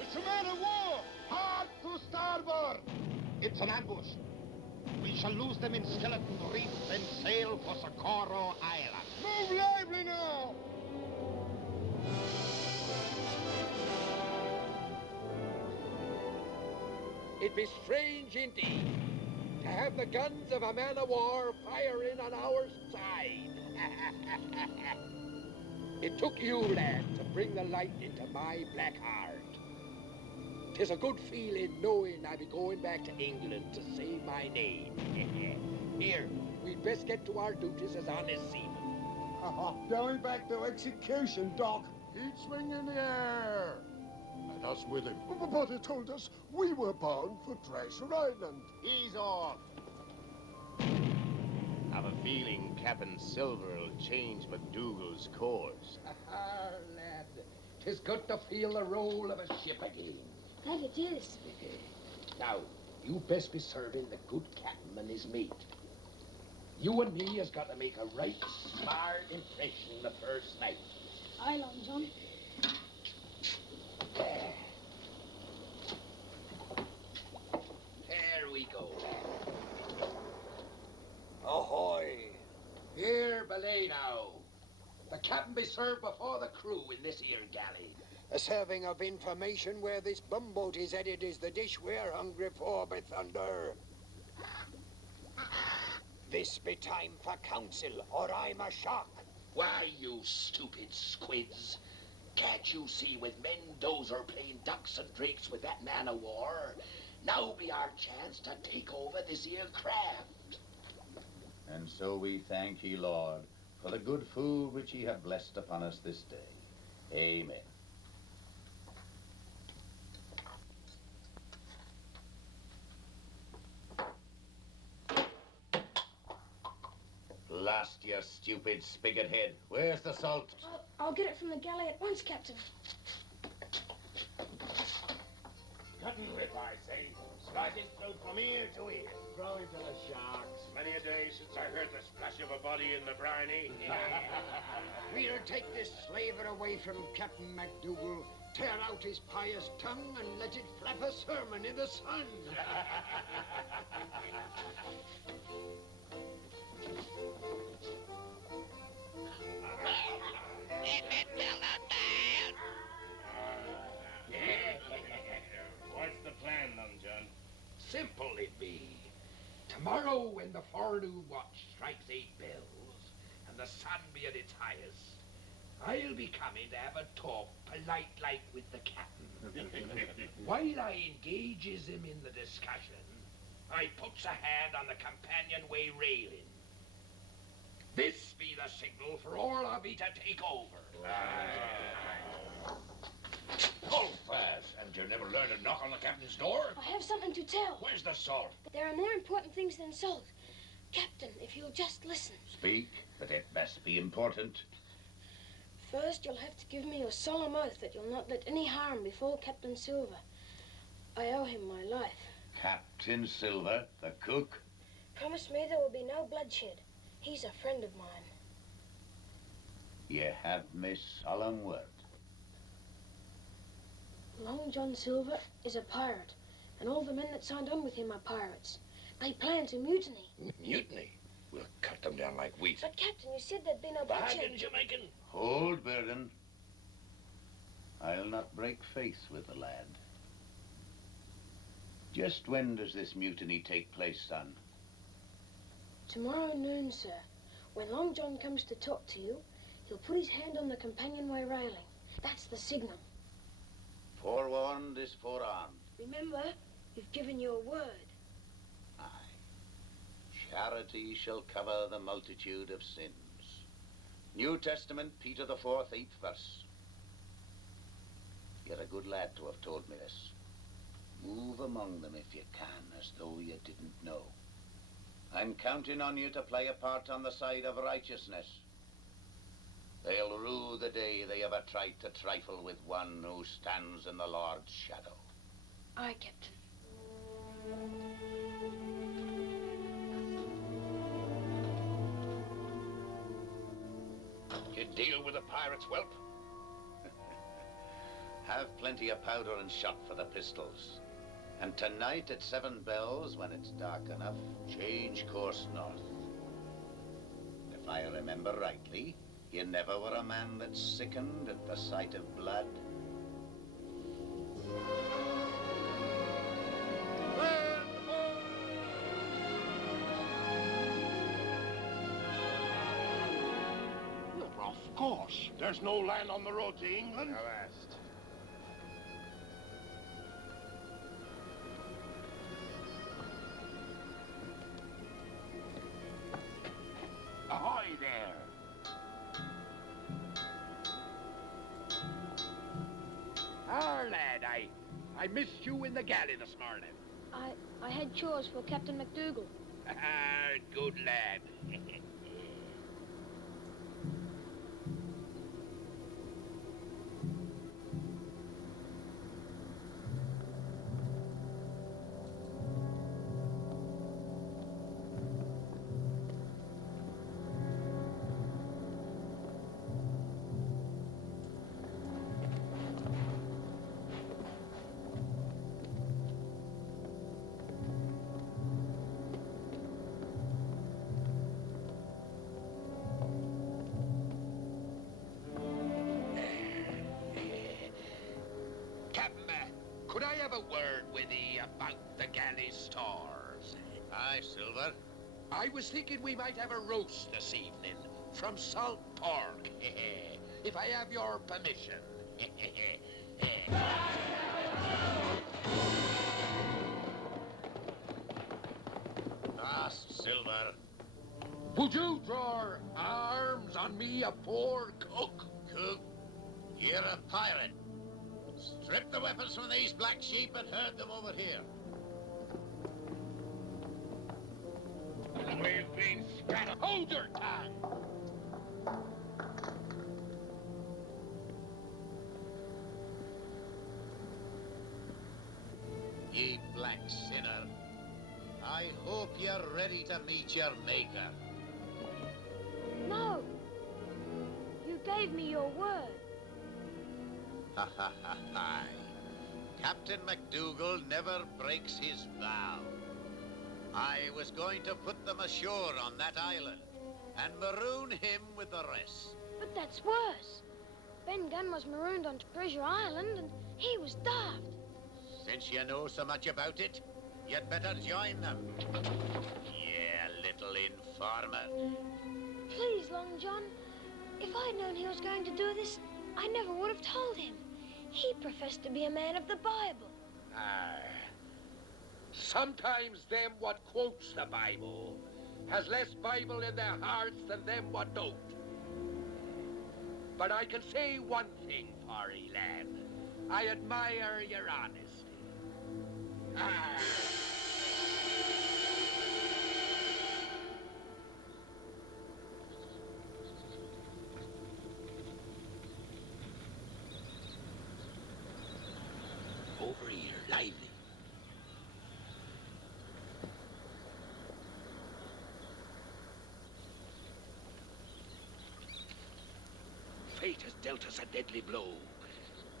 It's a man of war! Hard to starboard! It's an ambush. We shall lose them in Skeleton Reef and sail for Socorro Island. Move lively now! It be strange indeed to have the guns of a man of war firing on our side. It took you, lad, to bring the light into my black heart. 'Tis a good feeling knowing I be going back to England to save my name. Here, we'd best get to our duties as honest seamen. Going back to execution, Doc. He'd swing in the air. And us with him. But he told us we were bound for Treasure Island. He's off. I've a feeling Captain Silver will change MacDougal's course. Ah, lad, 'tis good to feel the roll of a ship again. That it is. Now, you best be serving the good captain and his mate. You and me has got to make a right smart impression the first night. Aye, Long John. There we go. Ahoy! Here, belay now. The captain be served before the crew in this here galley. A serving of information where this bumboat is headed is the dish we're hungry for, by thunder. This be time for council, or I'm a shock. Why, you stupid squids? Can't you see with Mendoza playing ducks and drakes with that man of war? Now be our chance to take over this here craft. And so we thank ye, Lord, for the good food which ye have blessed upon us this day. Amen. Blast you stupid spigot head. Where's the salt? I'll get it from the galley at once, Captain. Cut and rip, I say. Slice his throat from ear to ear. Throw him to the sharks. Many a day since I heard the splash of a body in the briny. We'll take this slaver away from Captain MacDougal, tear out his pious tongue, and let it flap a sermon in the sun. What's the plan, Long John? Simple it be. Tomorrow, when the forenoon watch strikes 8 bells, and the sun be at its highest, I'll be coming to have a talk polite like with the captain. While I engages him in the discussion, I puts a hand on the companionway railing. This be the signal for all of ye to take over. Hold fast, and you never learn to knock on the captain's door? I have something to tell. Where's the salt? There are more important things than salt. Captain, if you'll just listen. Speak, but it must be important. First, you'll have to give me your solemn oath that you'll not let any harm befall Captain Silver. I owe him my life. Captain Silver, the cook. Promise me there will be no bloodshed. He's a friend of mine. You have my solemn word. Long John Silver is a pirate, and all the men that signed on with him are pirates. They plan to mutiny. Mutiny? We'll cut them down like wheat. But, Captain, you said there'd be no bloodshed. Bargain, Jamaican. Hold, Burden. I'll not break faith with the lad. Just when does this mutiny take place, son? Tomorrow noon, sir. When Long John comes to talk to you, he'll put his hand on the companionway railing. That's the signal. Forewarned is forearmed. Remember, you've given your word. Charity shall cover the multitude of sins. New Testament, Peter the 4th, 8th verse. You're a good lad to have told me this. Move among them if you can, as though you didn't know. I'm counting on you to play a part on the side of righteousness. They'll rue the day they ever tried to trifle with one who stands in the Lord's shadow. Aye, Captain. You deal with the pirates, whelp? Have plenty of powder and shot for the pistols. And tonight at 7 bells, when it's dark enough, change course north. If I remember rightly, you never were a man that sickened at the sight of blood. Of course. There's no land on the road to England. Avast. Ahoy there! Ah, lad, I missed you in the galley this morning. I had chores for Captain MacDougall. Ah, good lad. Could I have a word with ye about the galley stores? Aye, Silver. I was thinking we might have a roast this evening from salt pork, if I have your permission. Fast, Silver. Would you draw arms on me, a poor cook? Cook, you're a pirate. Strip the weapons from these black sheep and herd them over here. We've been scattered. Hold your tongue! Ye black sinner, I hope you're ready to meet your maker. No! You gave me your word. Ha ha ha ha. Captain MacDougall never breaks his vow. I was going to put them ashore on that island and maroon him with the rest. But that's worse. Ben Gunn was marooned on Treasure Island and he was daft. Since you know so much about it, you'd better join them. Yeah, little informer. Please, Long John, if I'd known he was going to do this, I never would have told him. He professed to be a man of the Bible. Sometimes them what quotes the Bible has less Bible in their hearts than them what don't. But I can say one thing for ye, lad. I admire your honesty. Over here, lively. Fate has dealt us a deadly blow.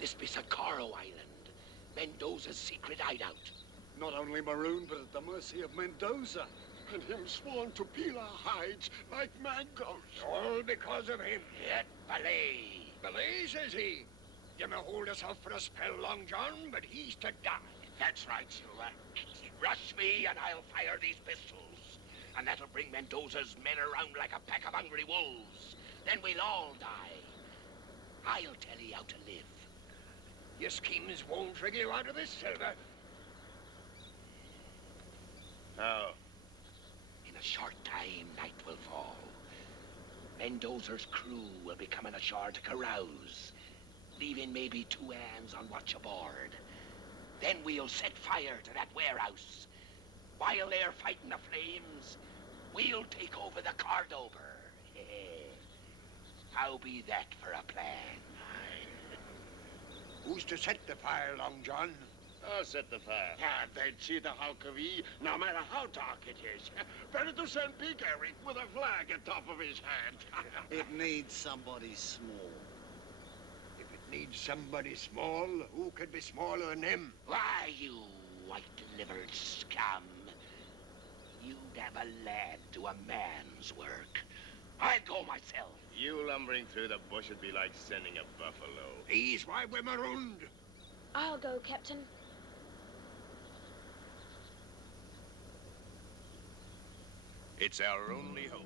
This be Socorro Island, Mendoza's secret hideout. Not only marooned, but at the mercy of Mendoza. And him sworn to peel our hides like mangoes. All because of him. Yet belay. Belay, says he. You may hold us off for a spell, Long John, but he's to die. That's right, Silver. Rush me and I'll fire these pistols. And that'll bring Mendoza's men around like a pack of hungry wolves. Then we'll all die. I'll tell ye how to live. Your schemes won't trigger you out of this, Silver. How? In a short time, night will fall. Mendoza's crew will be coming ashore to carouse, leaving maybe 2 hands on watch aboard. Then we'll set fire to that warehouse. While they're fighting the flames, we'll take over the Cordover. How be that for a plan? Who's to set the fire, Long John? I'll set the fire. Ah, then see the Halkavee, no matter how dark it is. Better to send Big Eric with a flag atop of his head. It needs somebody small. If it needs somebody small, who could be smaller than him? Why, you white-livered scum. You'd have a lad do a man's work. I'll go myself. You lumbering through the bush would be like sending a buffalo. He's why we're marooned. I'll go, Captain. It's our only hope.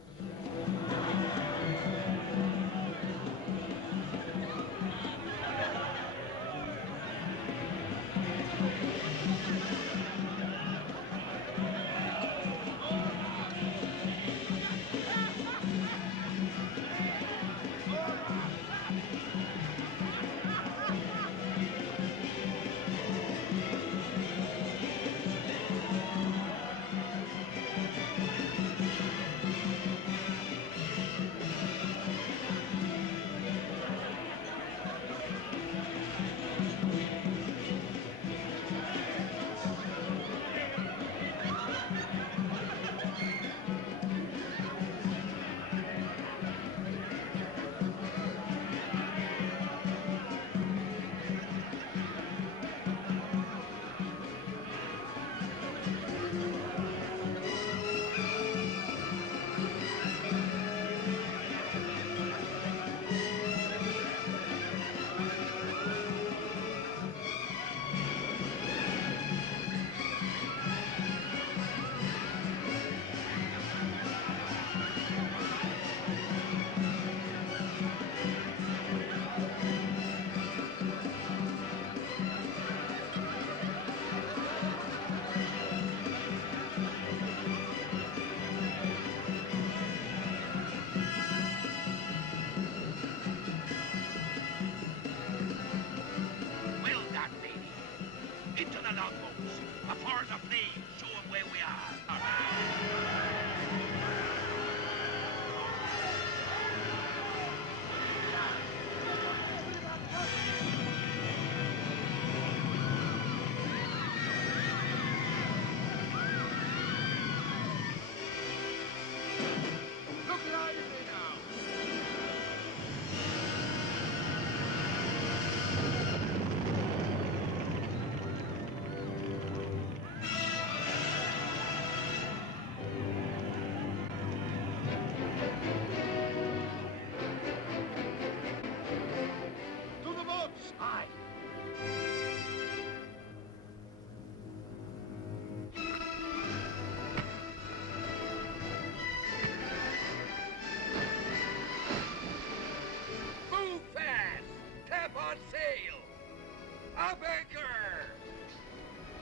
Up anchor!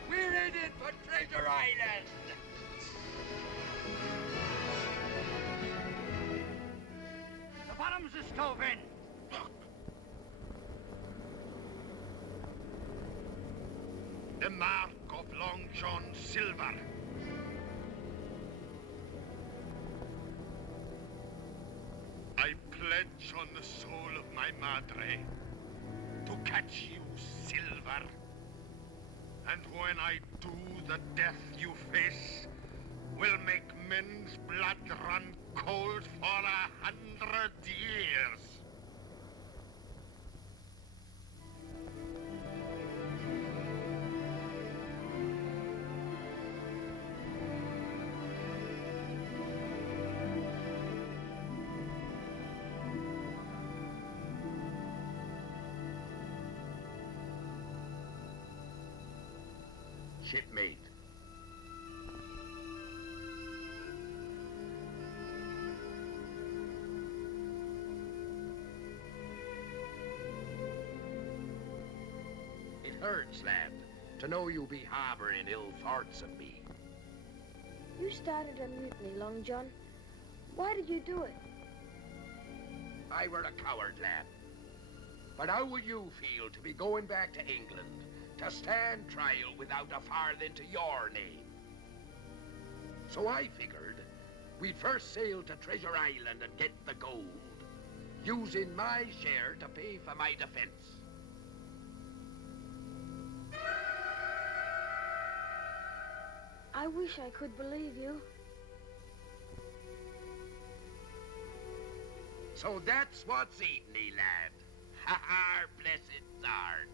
We're headed for Treasure Island! The bottoms are stove in. The mark of Long John Silver. I pledge on the soul of my madre to catch you, Silver. And when I do, the death you face will make men's blood run cold for 100 years. Shipmate. It hurts, lad, to know you be harboring ill thoughts of me. You started a mutiny, Long John. Why did you do it? I were a coward, lad. But how would you feel to be going back to England to stand trial without a farthing to your name. So I figured we'd first sail to Treasure Island and get the gold, using my share to pay for my defense. I wish I could believe you. So that's what's eating thee, lad. Ha ha, blessed Zard.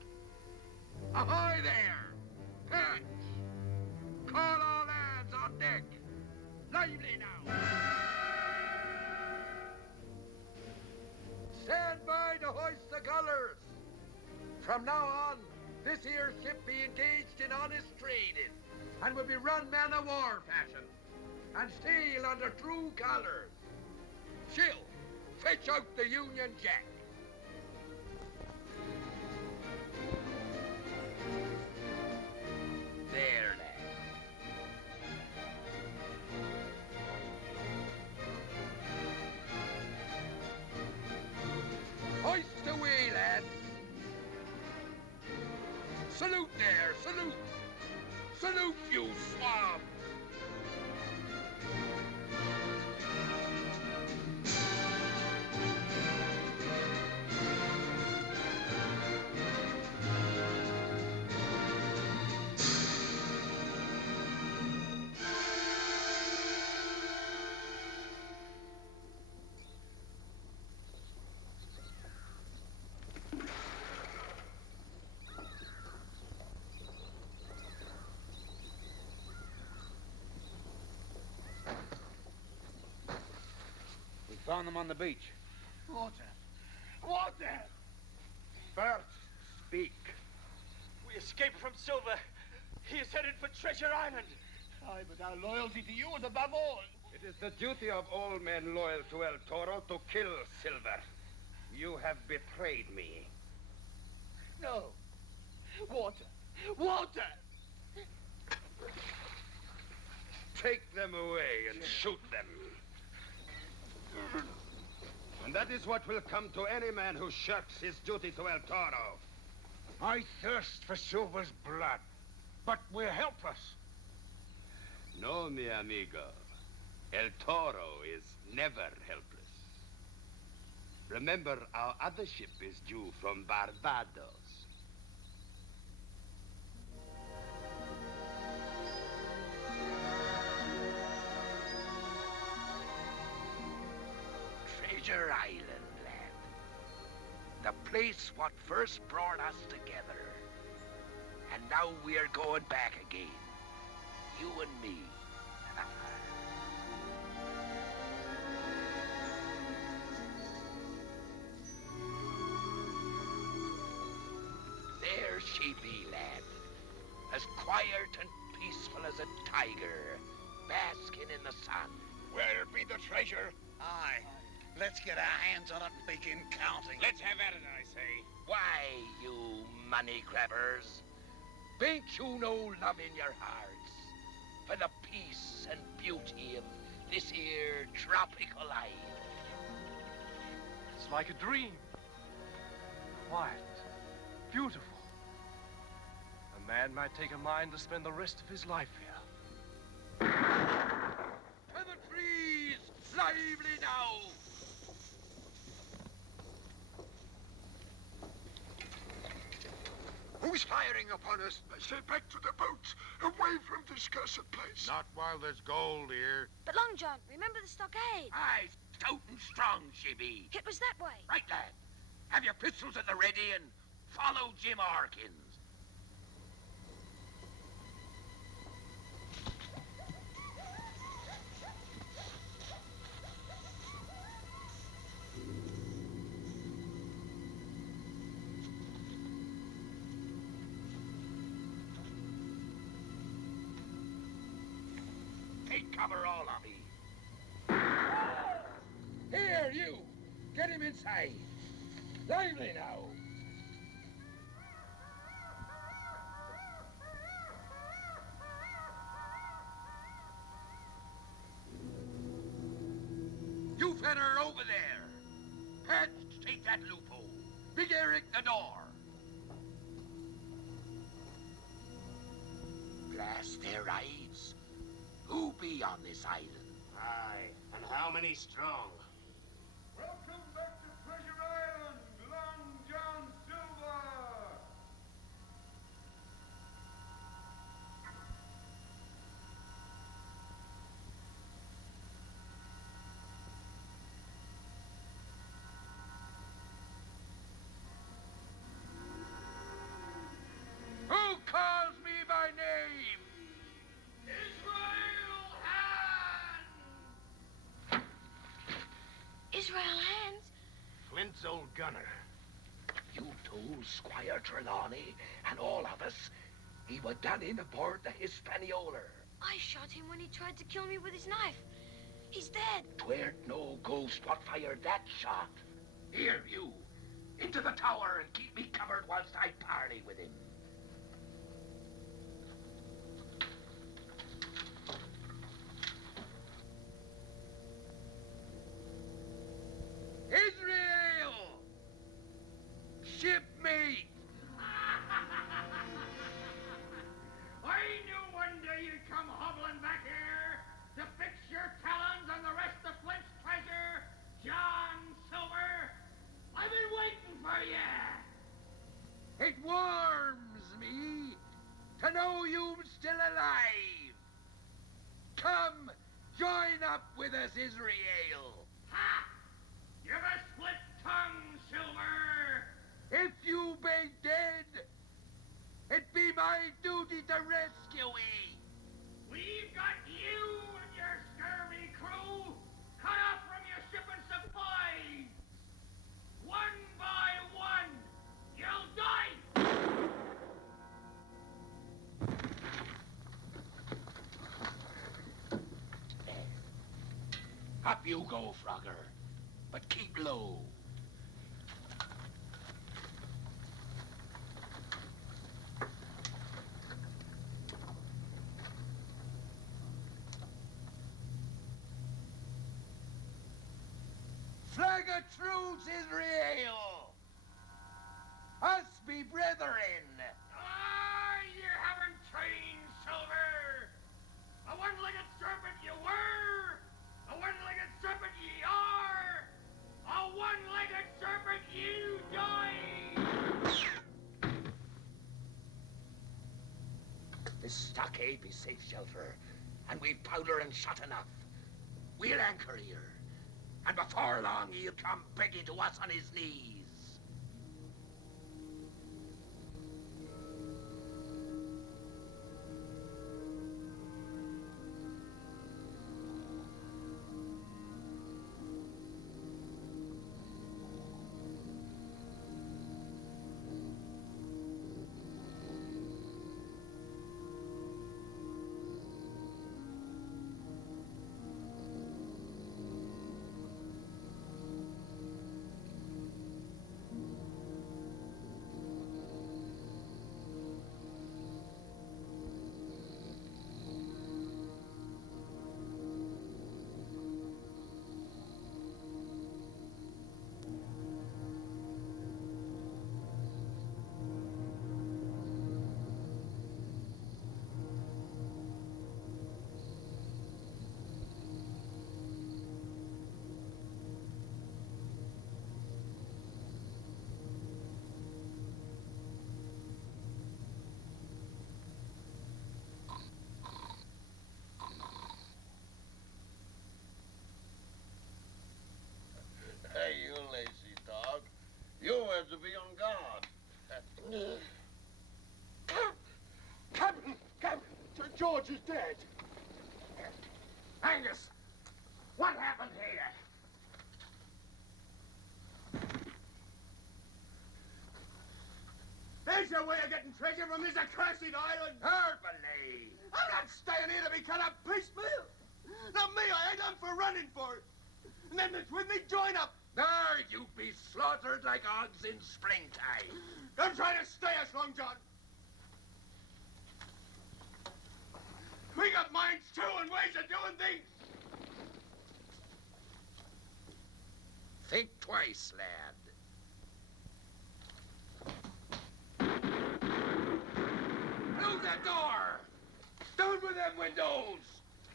Ahoy there! Patch! Call all hands on deck. Lively now! Stand by to hoist the colors. From now on, this here ship be engaged in honest trading and will be run man-o'-war fashion and sail under true colors. Chill, fetch out the Union Jack. There, lad. Hoist away, lad. Salute there, salute. Salute, you swab. Found them on the beach. Water! Water! First, speak. We escaped from Silver. He is headed for Treasure Island. Aye, but our loyalty to you is above all. It is the duty of all men loyal to El Toro to kill Silver. You have betrayed me. No. Water! Water! Take them away and shoot them. And that is what will come to any man who shirks his duty to El Toro. I thirst for Silver's blood, but we're helpless. No, mi amigo. El Toro is never helpless. Remember, our other ship is due from Barbados. Treasure Island, lad. The place what first brought us together. And now we're going back again. You and me. There she be, lad. As quiet and peaceful as a tiger, basking in the sun. Where be the treasure? Aye. Let's get our hands on it and begin counting. Let's have at it, I say. Why, you money grabbers? Ain't you no love in your hearts for the peace and beauty of this here tropical island? It's like a dream. Quiet, beautiful. A man might take a mind to spend the rest of his life here. To the trees! Lively now! Who's firing upon us? I say back to the boats, away from this cursed place. Not while there's gold here. But Long John, remember the stockade? Aye, stout and strong she be. It was that way. Right, lad. Have your pistols at the ready and follow Jim Hawkins. Take cover, all of ye. Here, you! Get him inside. Lively now! You feller over there. Patch, take that loophole. Big Eric, the door. Blast their eyes. Who be on this island? Aye, and how many strong? Welcome back to Treasure Island, Long John Silver! Who calls me by name? Israel Hands? Flint's old gunner. You told Squire Trelawney and all of us he was done in aboard the Hispaniola. I shot him when he tried to kill me with his knife. He's dead. 'Tweren't no ghost what fired that shot. Here, you. Into the tower and keep me covered whilst I parley with him. Israel! Shipmate! I knew one day you'd come hobbling back here to fix your talons on the rest of Flint's treasure, John Silver. I've been waiting for you. It warms me to know you're still alive. Come, join up with us, Israel. Ha! You've a split tongue, Silver. If you be dead, it be my duty to rescue ye. We've got you and your scurvy crew cut off from your shipping supplies. One by one, you'll die. Up you go, Frogger, but keep low. Flag of truce, Israel! Us be brethren! Ah, you haven't changed, Silver. A one-legged serpent you were, a one-legged serpent ye are, a one-legged serpent you die. This stockade be safe shelter, and we've powder and shot enough. We'll anchor here, and before long he'll come begging to us on his knees. Hey, you lazy dog. You were to be on guard. Captain, George is dead. Angus, what happened here? There's your way of getting treasure from this accursed island. Hardly. I'm not staying here to be cut up piecemeal. Not me, I ain't done for running for it. And them that's with me, join up. There you be slaughtered like hogs in springtime. Don't try to stay us, Long John. We got minds too and ways of doing things. Think twice, lad. Through the door! Down with them windows!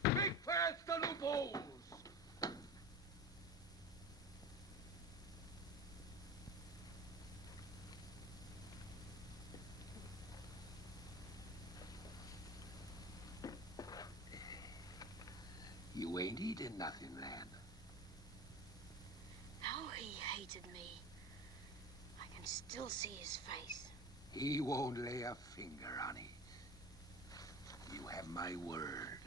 Make fast the loopholes! You ain't eating nothing, lamb. How he hated me. I can still see his face. He won't lay a finger on it. You have my word.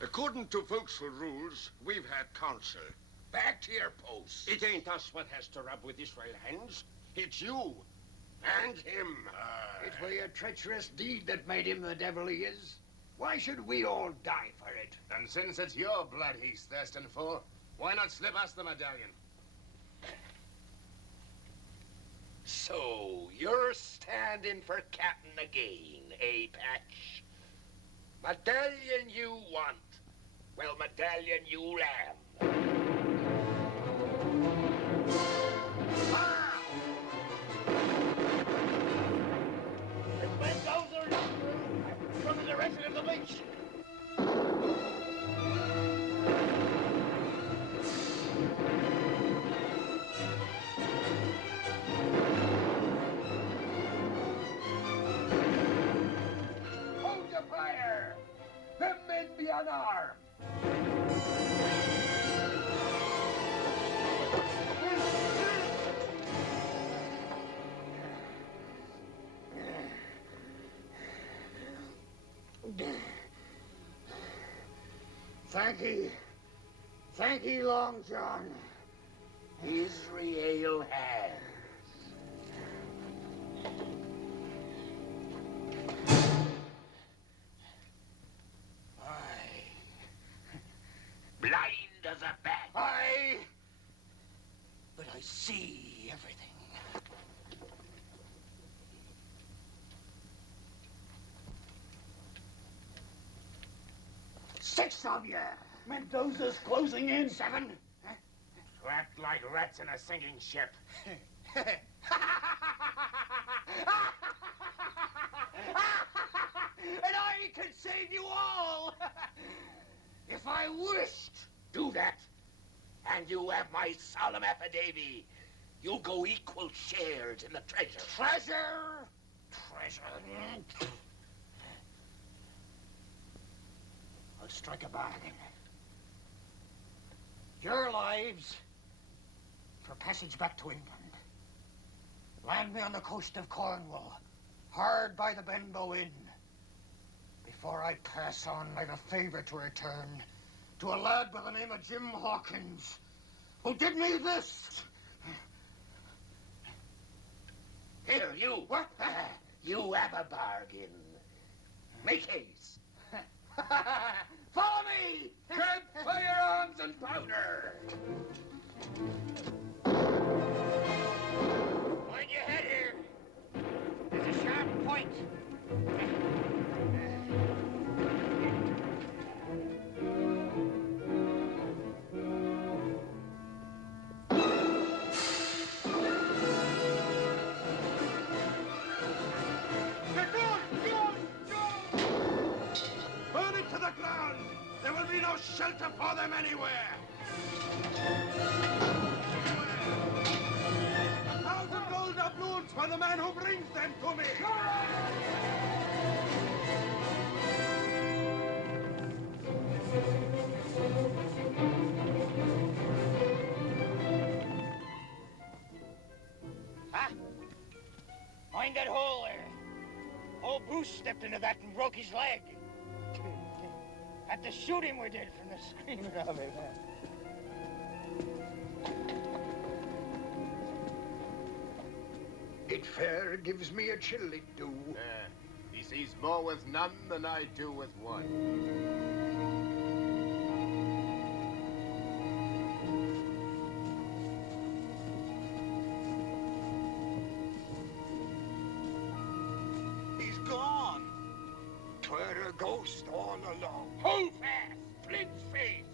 According to Vauxhall rules, we've had counsel. Back to your posts. It ain't us what has to rub with Israel hands. It's you. And him. It were your treacherous deed that made him the devil he is. Why should we all die for it? And since it's your blood he's thirsting for, why not slip us the medallion? So, you're standing for Captain again, eh, Patch? Medallion you want. Well, medallion you'll have. Ah! This bulldozer is from the direction of the beach. Hold your fire! Them men be unarmed! Thank ye, Long John. Israel has. Blind as a bat. But I see everything. 6 of you. Mendoza's closing in. 7. Trapped like rats in a sinking ship. And I can save you all. If I wished. Do that, and you have my solemn affidavit. You'll go equal shares in the treasure. Treasure. I'll strike a bargain. Your lives for passage back to England. Land me on the coast of Cornwall, hard by the Benbow Inn. Before I pass on, I've a favor to return to a lad by the name of Jim Hawkins, who did me this. Here, you. What? You have a bargain. Make haste. Follow me! Grab firearms and powder. Mind your head here. There's a sharp point. Burn it to the ground! There will be no shelter for them anywhere! 1,000 gold doubloons for the man who brings them to me! Huh? Mind that hole there. Old Bruce stepped into that and broke his leg. Had to shoot him, we did, from the screaming of him. It fair gives me a chill, it do. He sees more with none than I do with one. He's gone. 'Twere a ghost all along. Hold fast, Flint's face.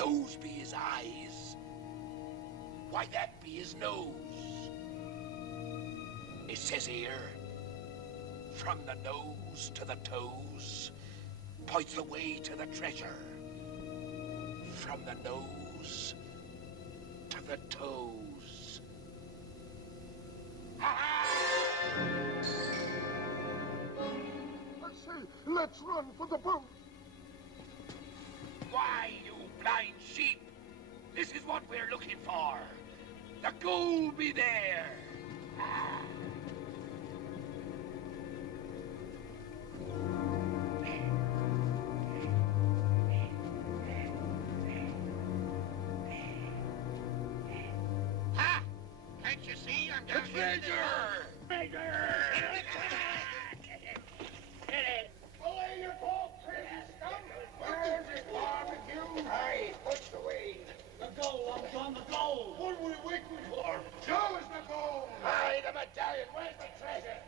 those be his eyes, why, that be his nose. It says here, from the nose to the toes, points the way to the treasure. From the nose to the toes. I say, let's run for the boat. Why, you blind sheep? This is what we're looking for. The gold be there. Ha! Can't you see I'm down here? Belay your ball, pretty scum! Where's his barbecue? Aye, push away. The gold, Long John, the gold! What are we waiting for? Show us the gold! Aye, the medallion. Where's the treasure?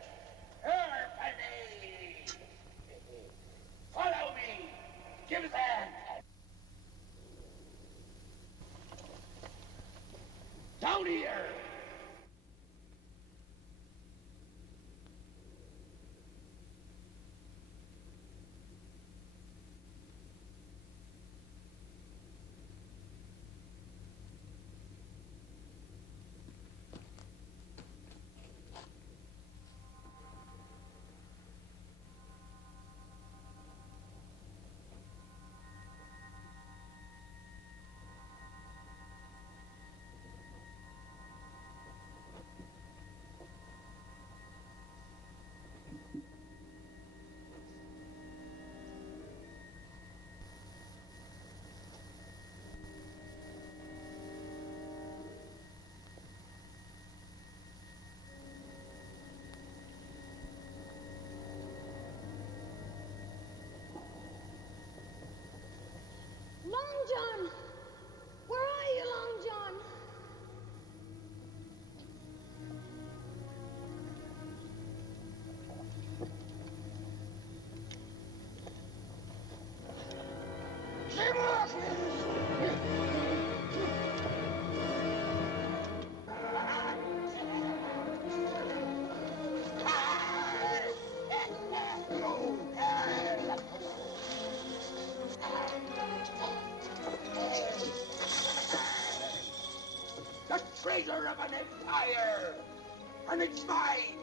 Here, Penny. Follow me. Give us a hand. Down here. Long John! Where are you, Long John? Jim Hawkins! The treasure of an empire! And it's mine!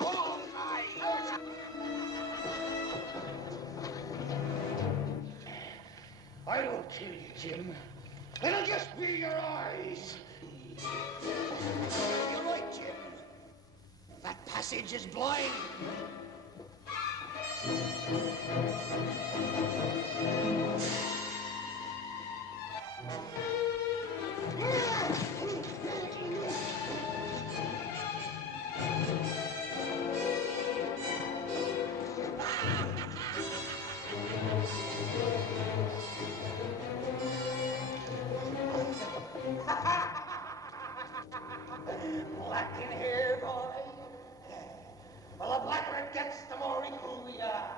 All mine! I won't kill you, Jim. It'll just be your eyes. You're right, Jim. That passage is blind. Black in hair, boy. Well, the blacker it gets, the more equal we are.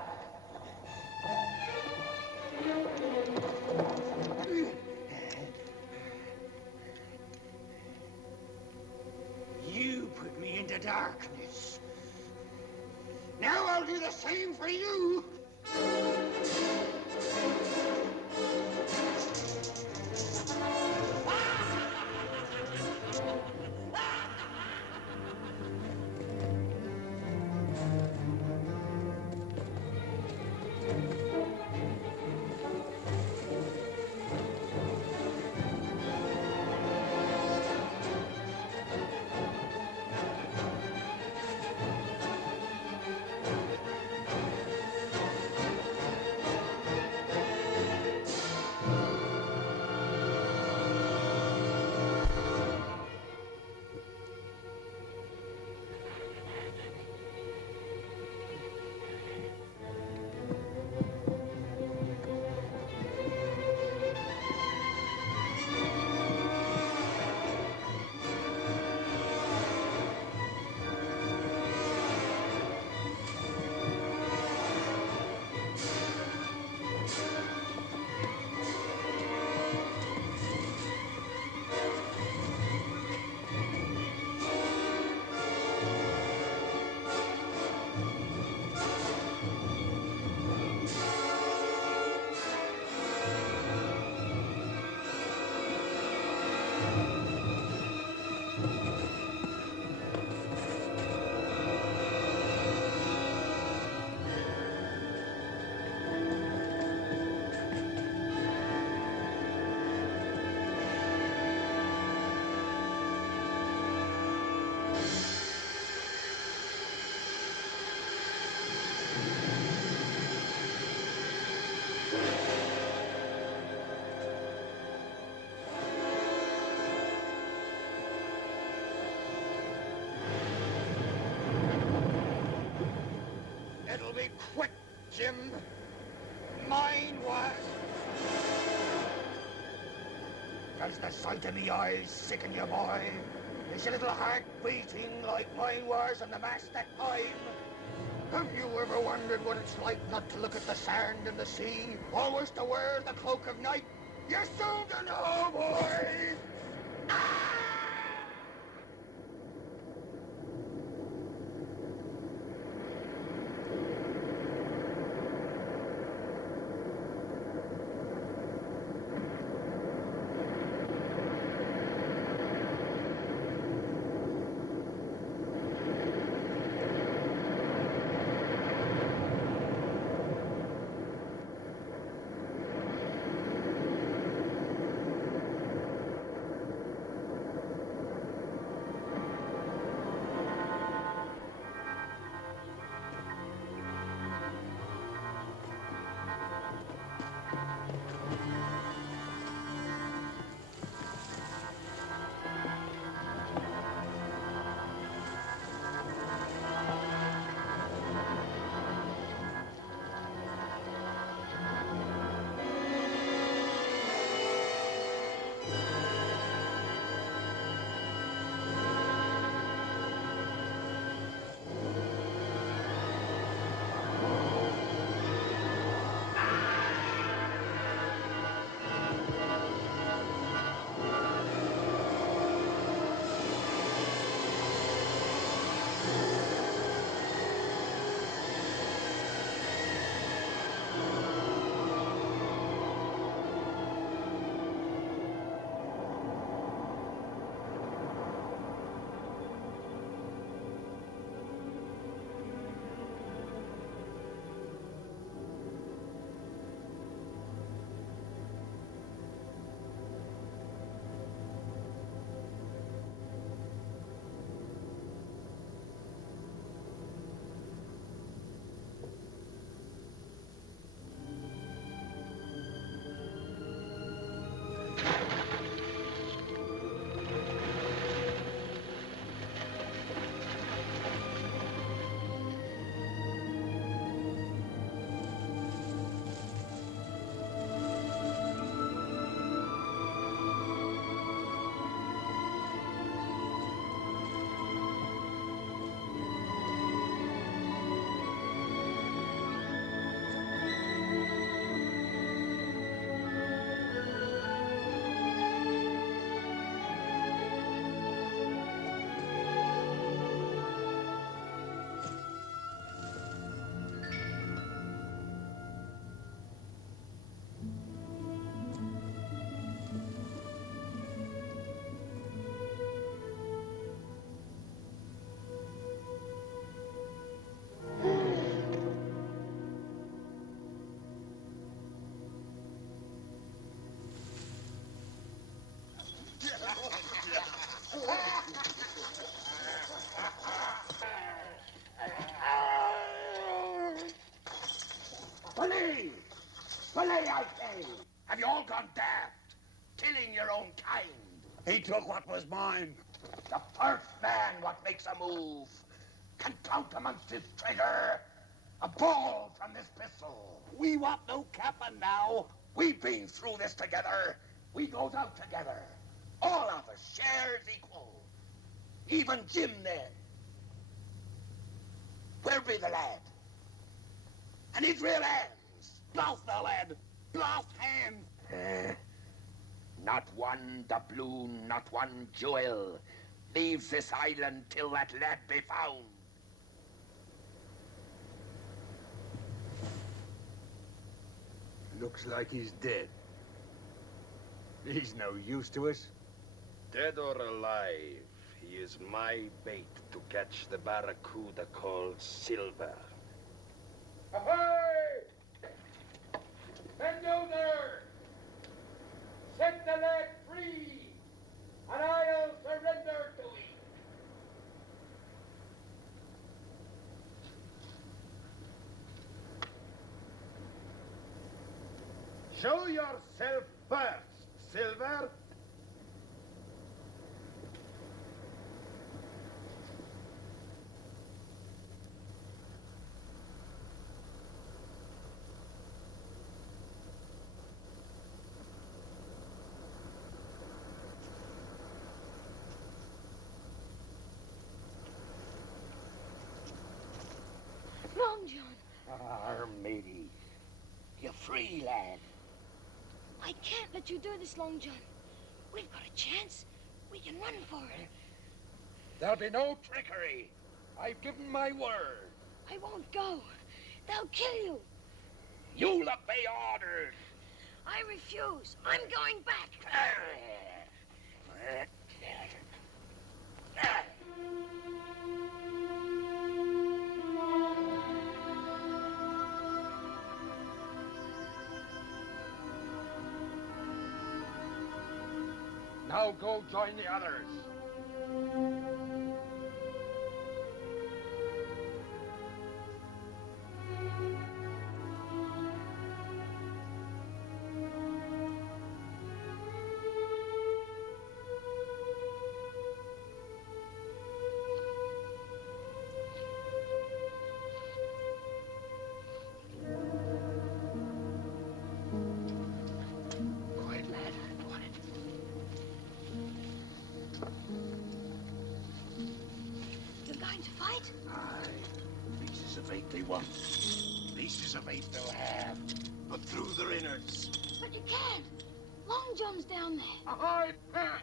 You put me into darkness. Now I'll do the same for you. Quick, Jim. Mine was. Does the sight of me eyes sicken you, boy? Is your little heart beating like mine was on the mast that time? Have you ever wondered what it's like not to look at the sand and the sea, always to wear the cloak of night? You're soon to know, boys! Belay! Belay, I say! Have you all gone daft? Killing your own kind. He took what was mine. The first man what makes a move can count amongst his traitor. A ball from this pistol. We want no captain now. We've been through this together. We goes out together. All of us shares equal. Even Jim there. Where be the lad? And his real hands. Blast the lad. Blast hands. Not one doubloon, not one jewel leaves this island till that lad be found. Looks like he's dead. He's no use to us. Dead or alive, he is my bait to catch the barracuda called Silver. Ahoy! Bend over! Set the lad free, and I'll surrender to him. Show yourself first, Silver. matey. You're free, lad. I can't let you do this, Long John. We've got a chance. We can run for it. There'll be no trickery. I've given my word. I won't go. They'll kill you. You'll obey orders. I refuse. I'm going back. Now go join the others. Quiet, lad. Quiet. You're going to fight? Aye. Pieces of eight they want. Pieces of eight they'll have. But through their innards. But you can't. Long John's down there. Ahoy, Patch!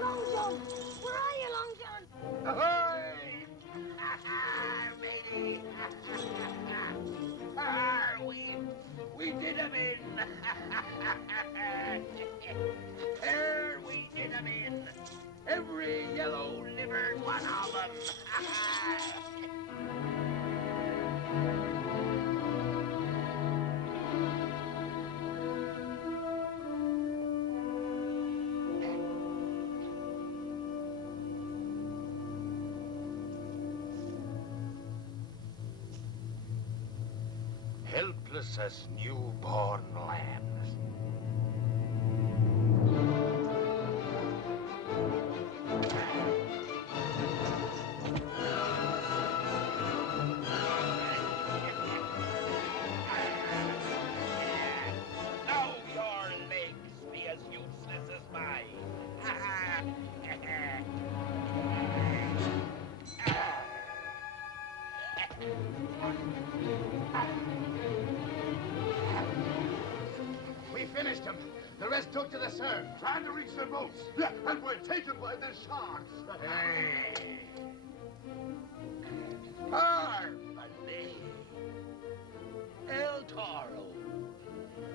Long John! Where are you, Long John? Ahoy! Matey! We did 'em in! There we did 'em in! Every yellow-livered one of 'em! Helpless as newborn lambs. Now your legs be as useless as mine. We finished him. The rest took to the surf, trying to reach their boats. And we're taken by the sharks. Harmony. El Toro,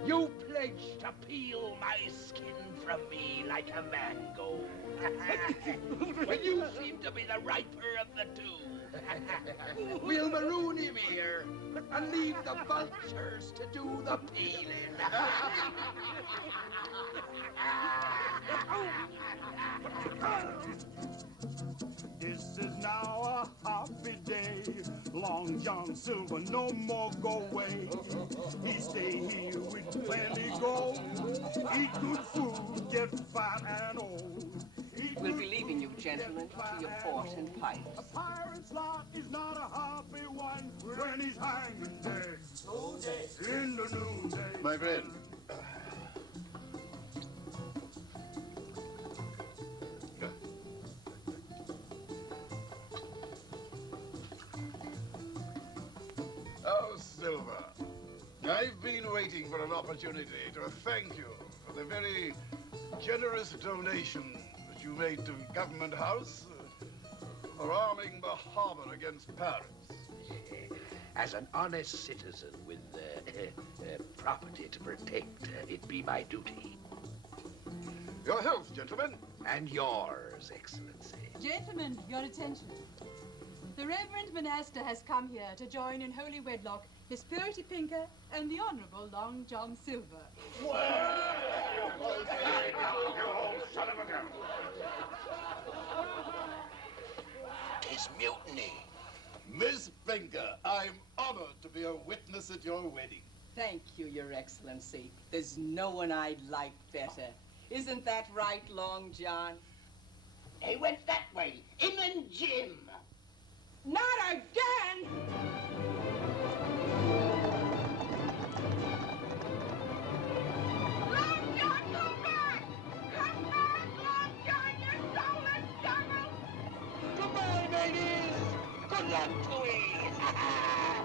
you pledged to peel my skin from me like a mango. When you seem to be the riper of the two. We'll maroon him here and leave the vultures to do the peeling. This is now a happy day. Long John Silver no more go away. He stay here with plenty gold. Eat good food, get fat and old. We'll be leaving you, gentlemen, to your port and pipes. A pirate's lot is not a happy one when he's hanging dead. In the noonday. My friend. Oh, Silver. I've been waiting for an opportunity to thank you for the very generous donation that you made to Government House for arming the harbor against pirates. As an honest citizen with property to protect, it be my duty. Your health, gentlemen. And yours, Excellency. Gentlemen, your attention. The Reverend Monaster has come here to join in holy wedlock His Purity Pinker and the Honorable Long John Silver. You old son of a gun. 'Tis mutiny. Miss Pinker, I'm honored to be a witness at your wedding. Thank you, Your Excellency. There's no one I'd like better. Isn't that right, Long John? He went that way. Him and Jim. Not again! Long John, come back! Come back, Long John, you soulless devil! Goodbye, ladies. Good luck to ye.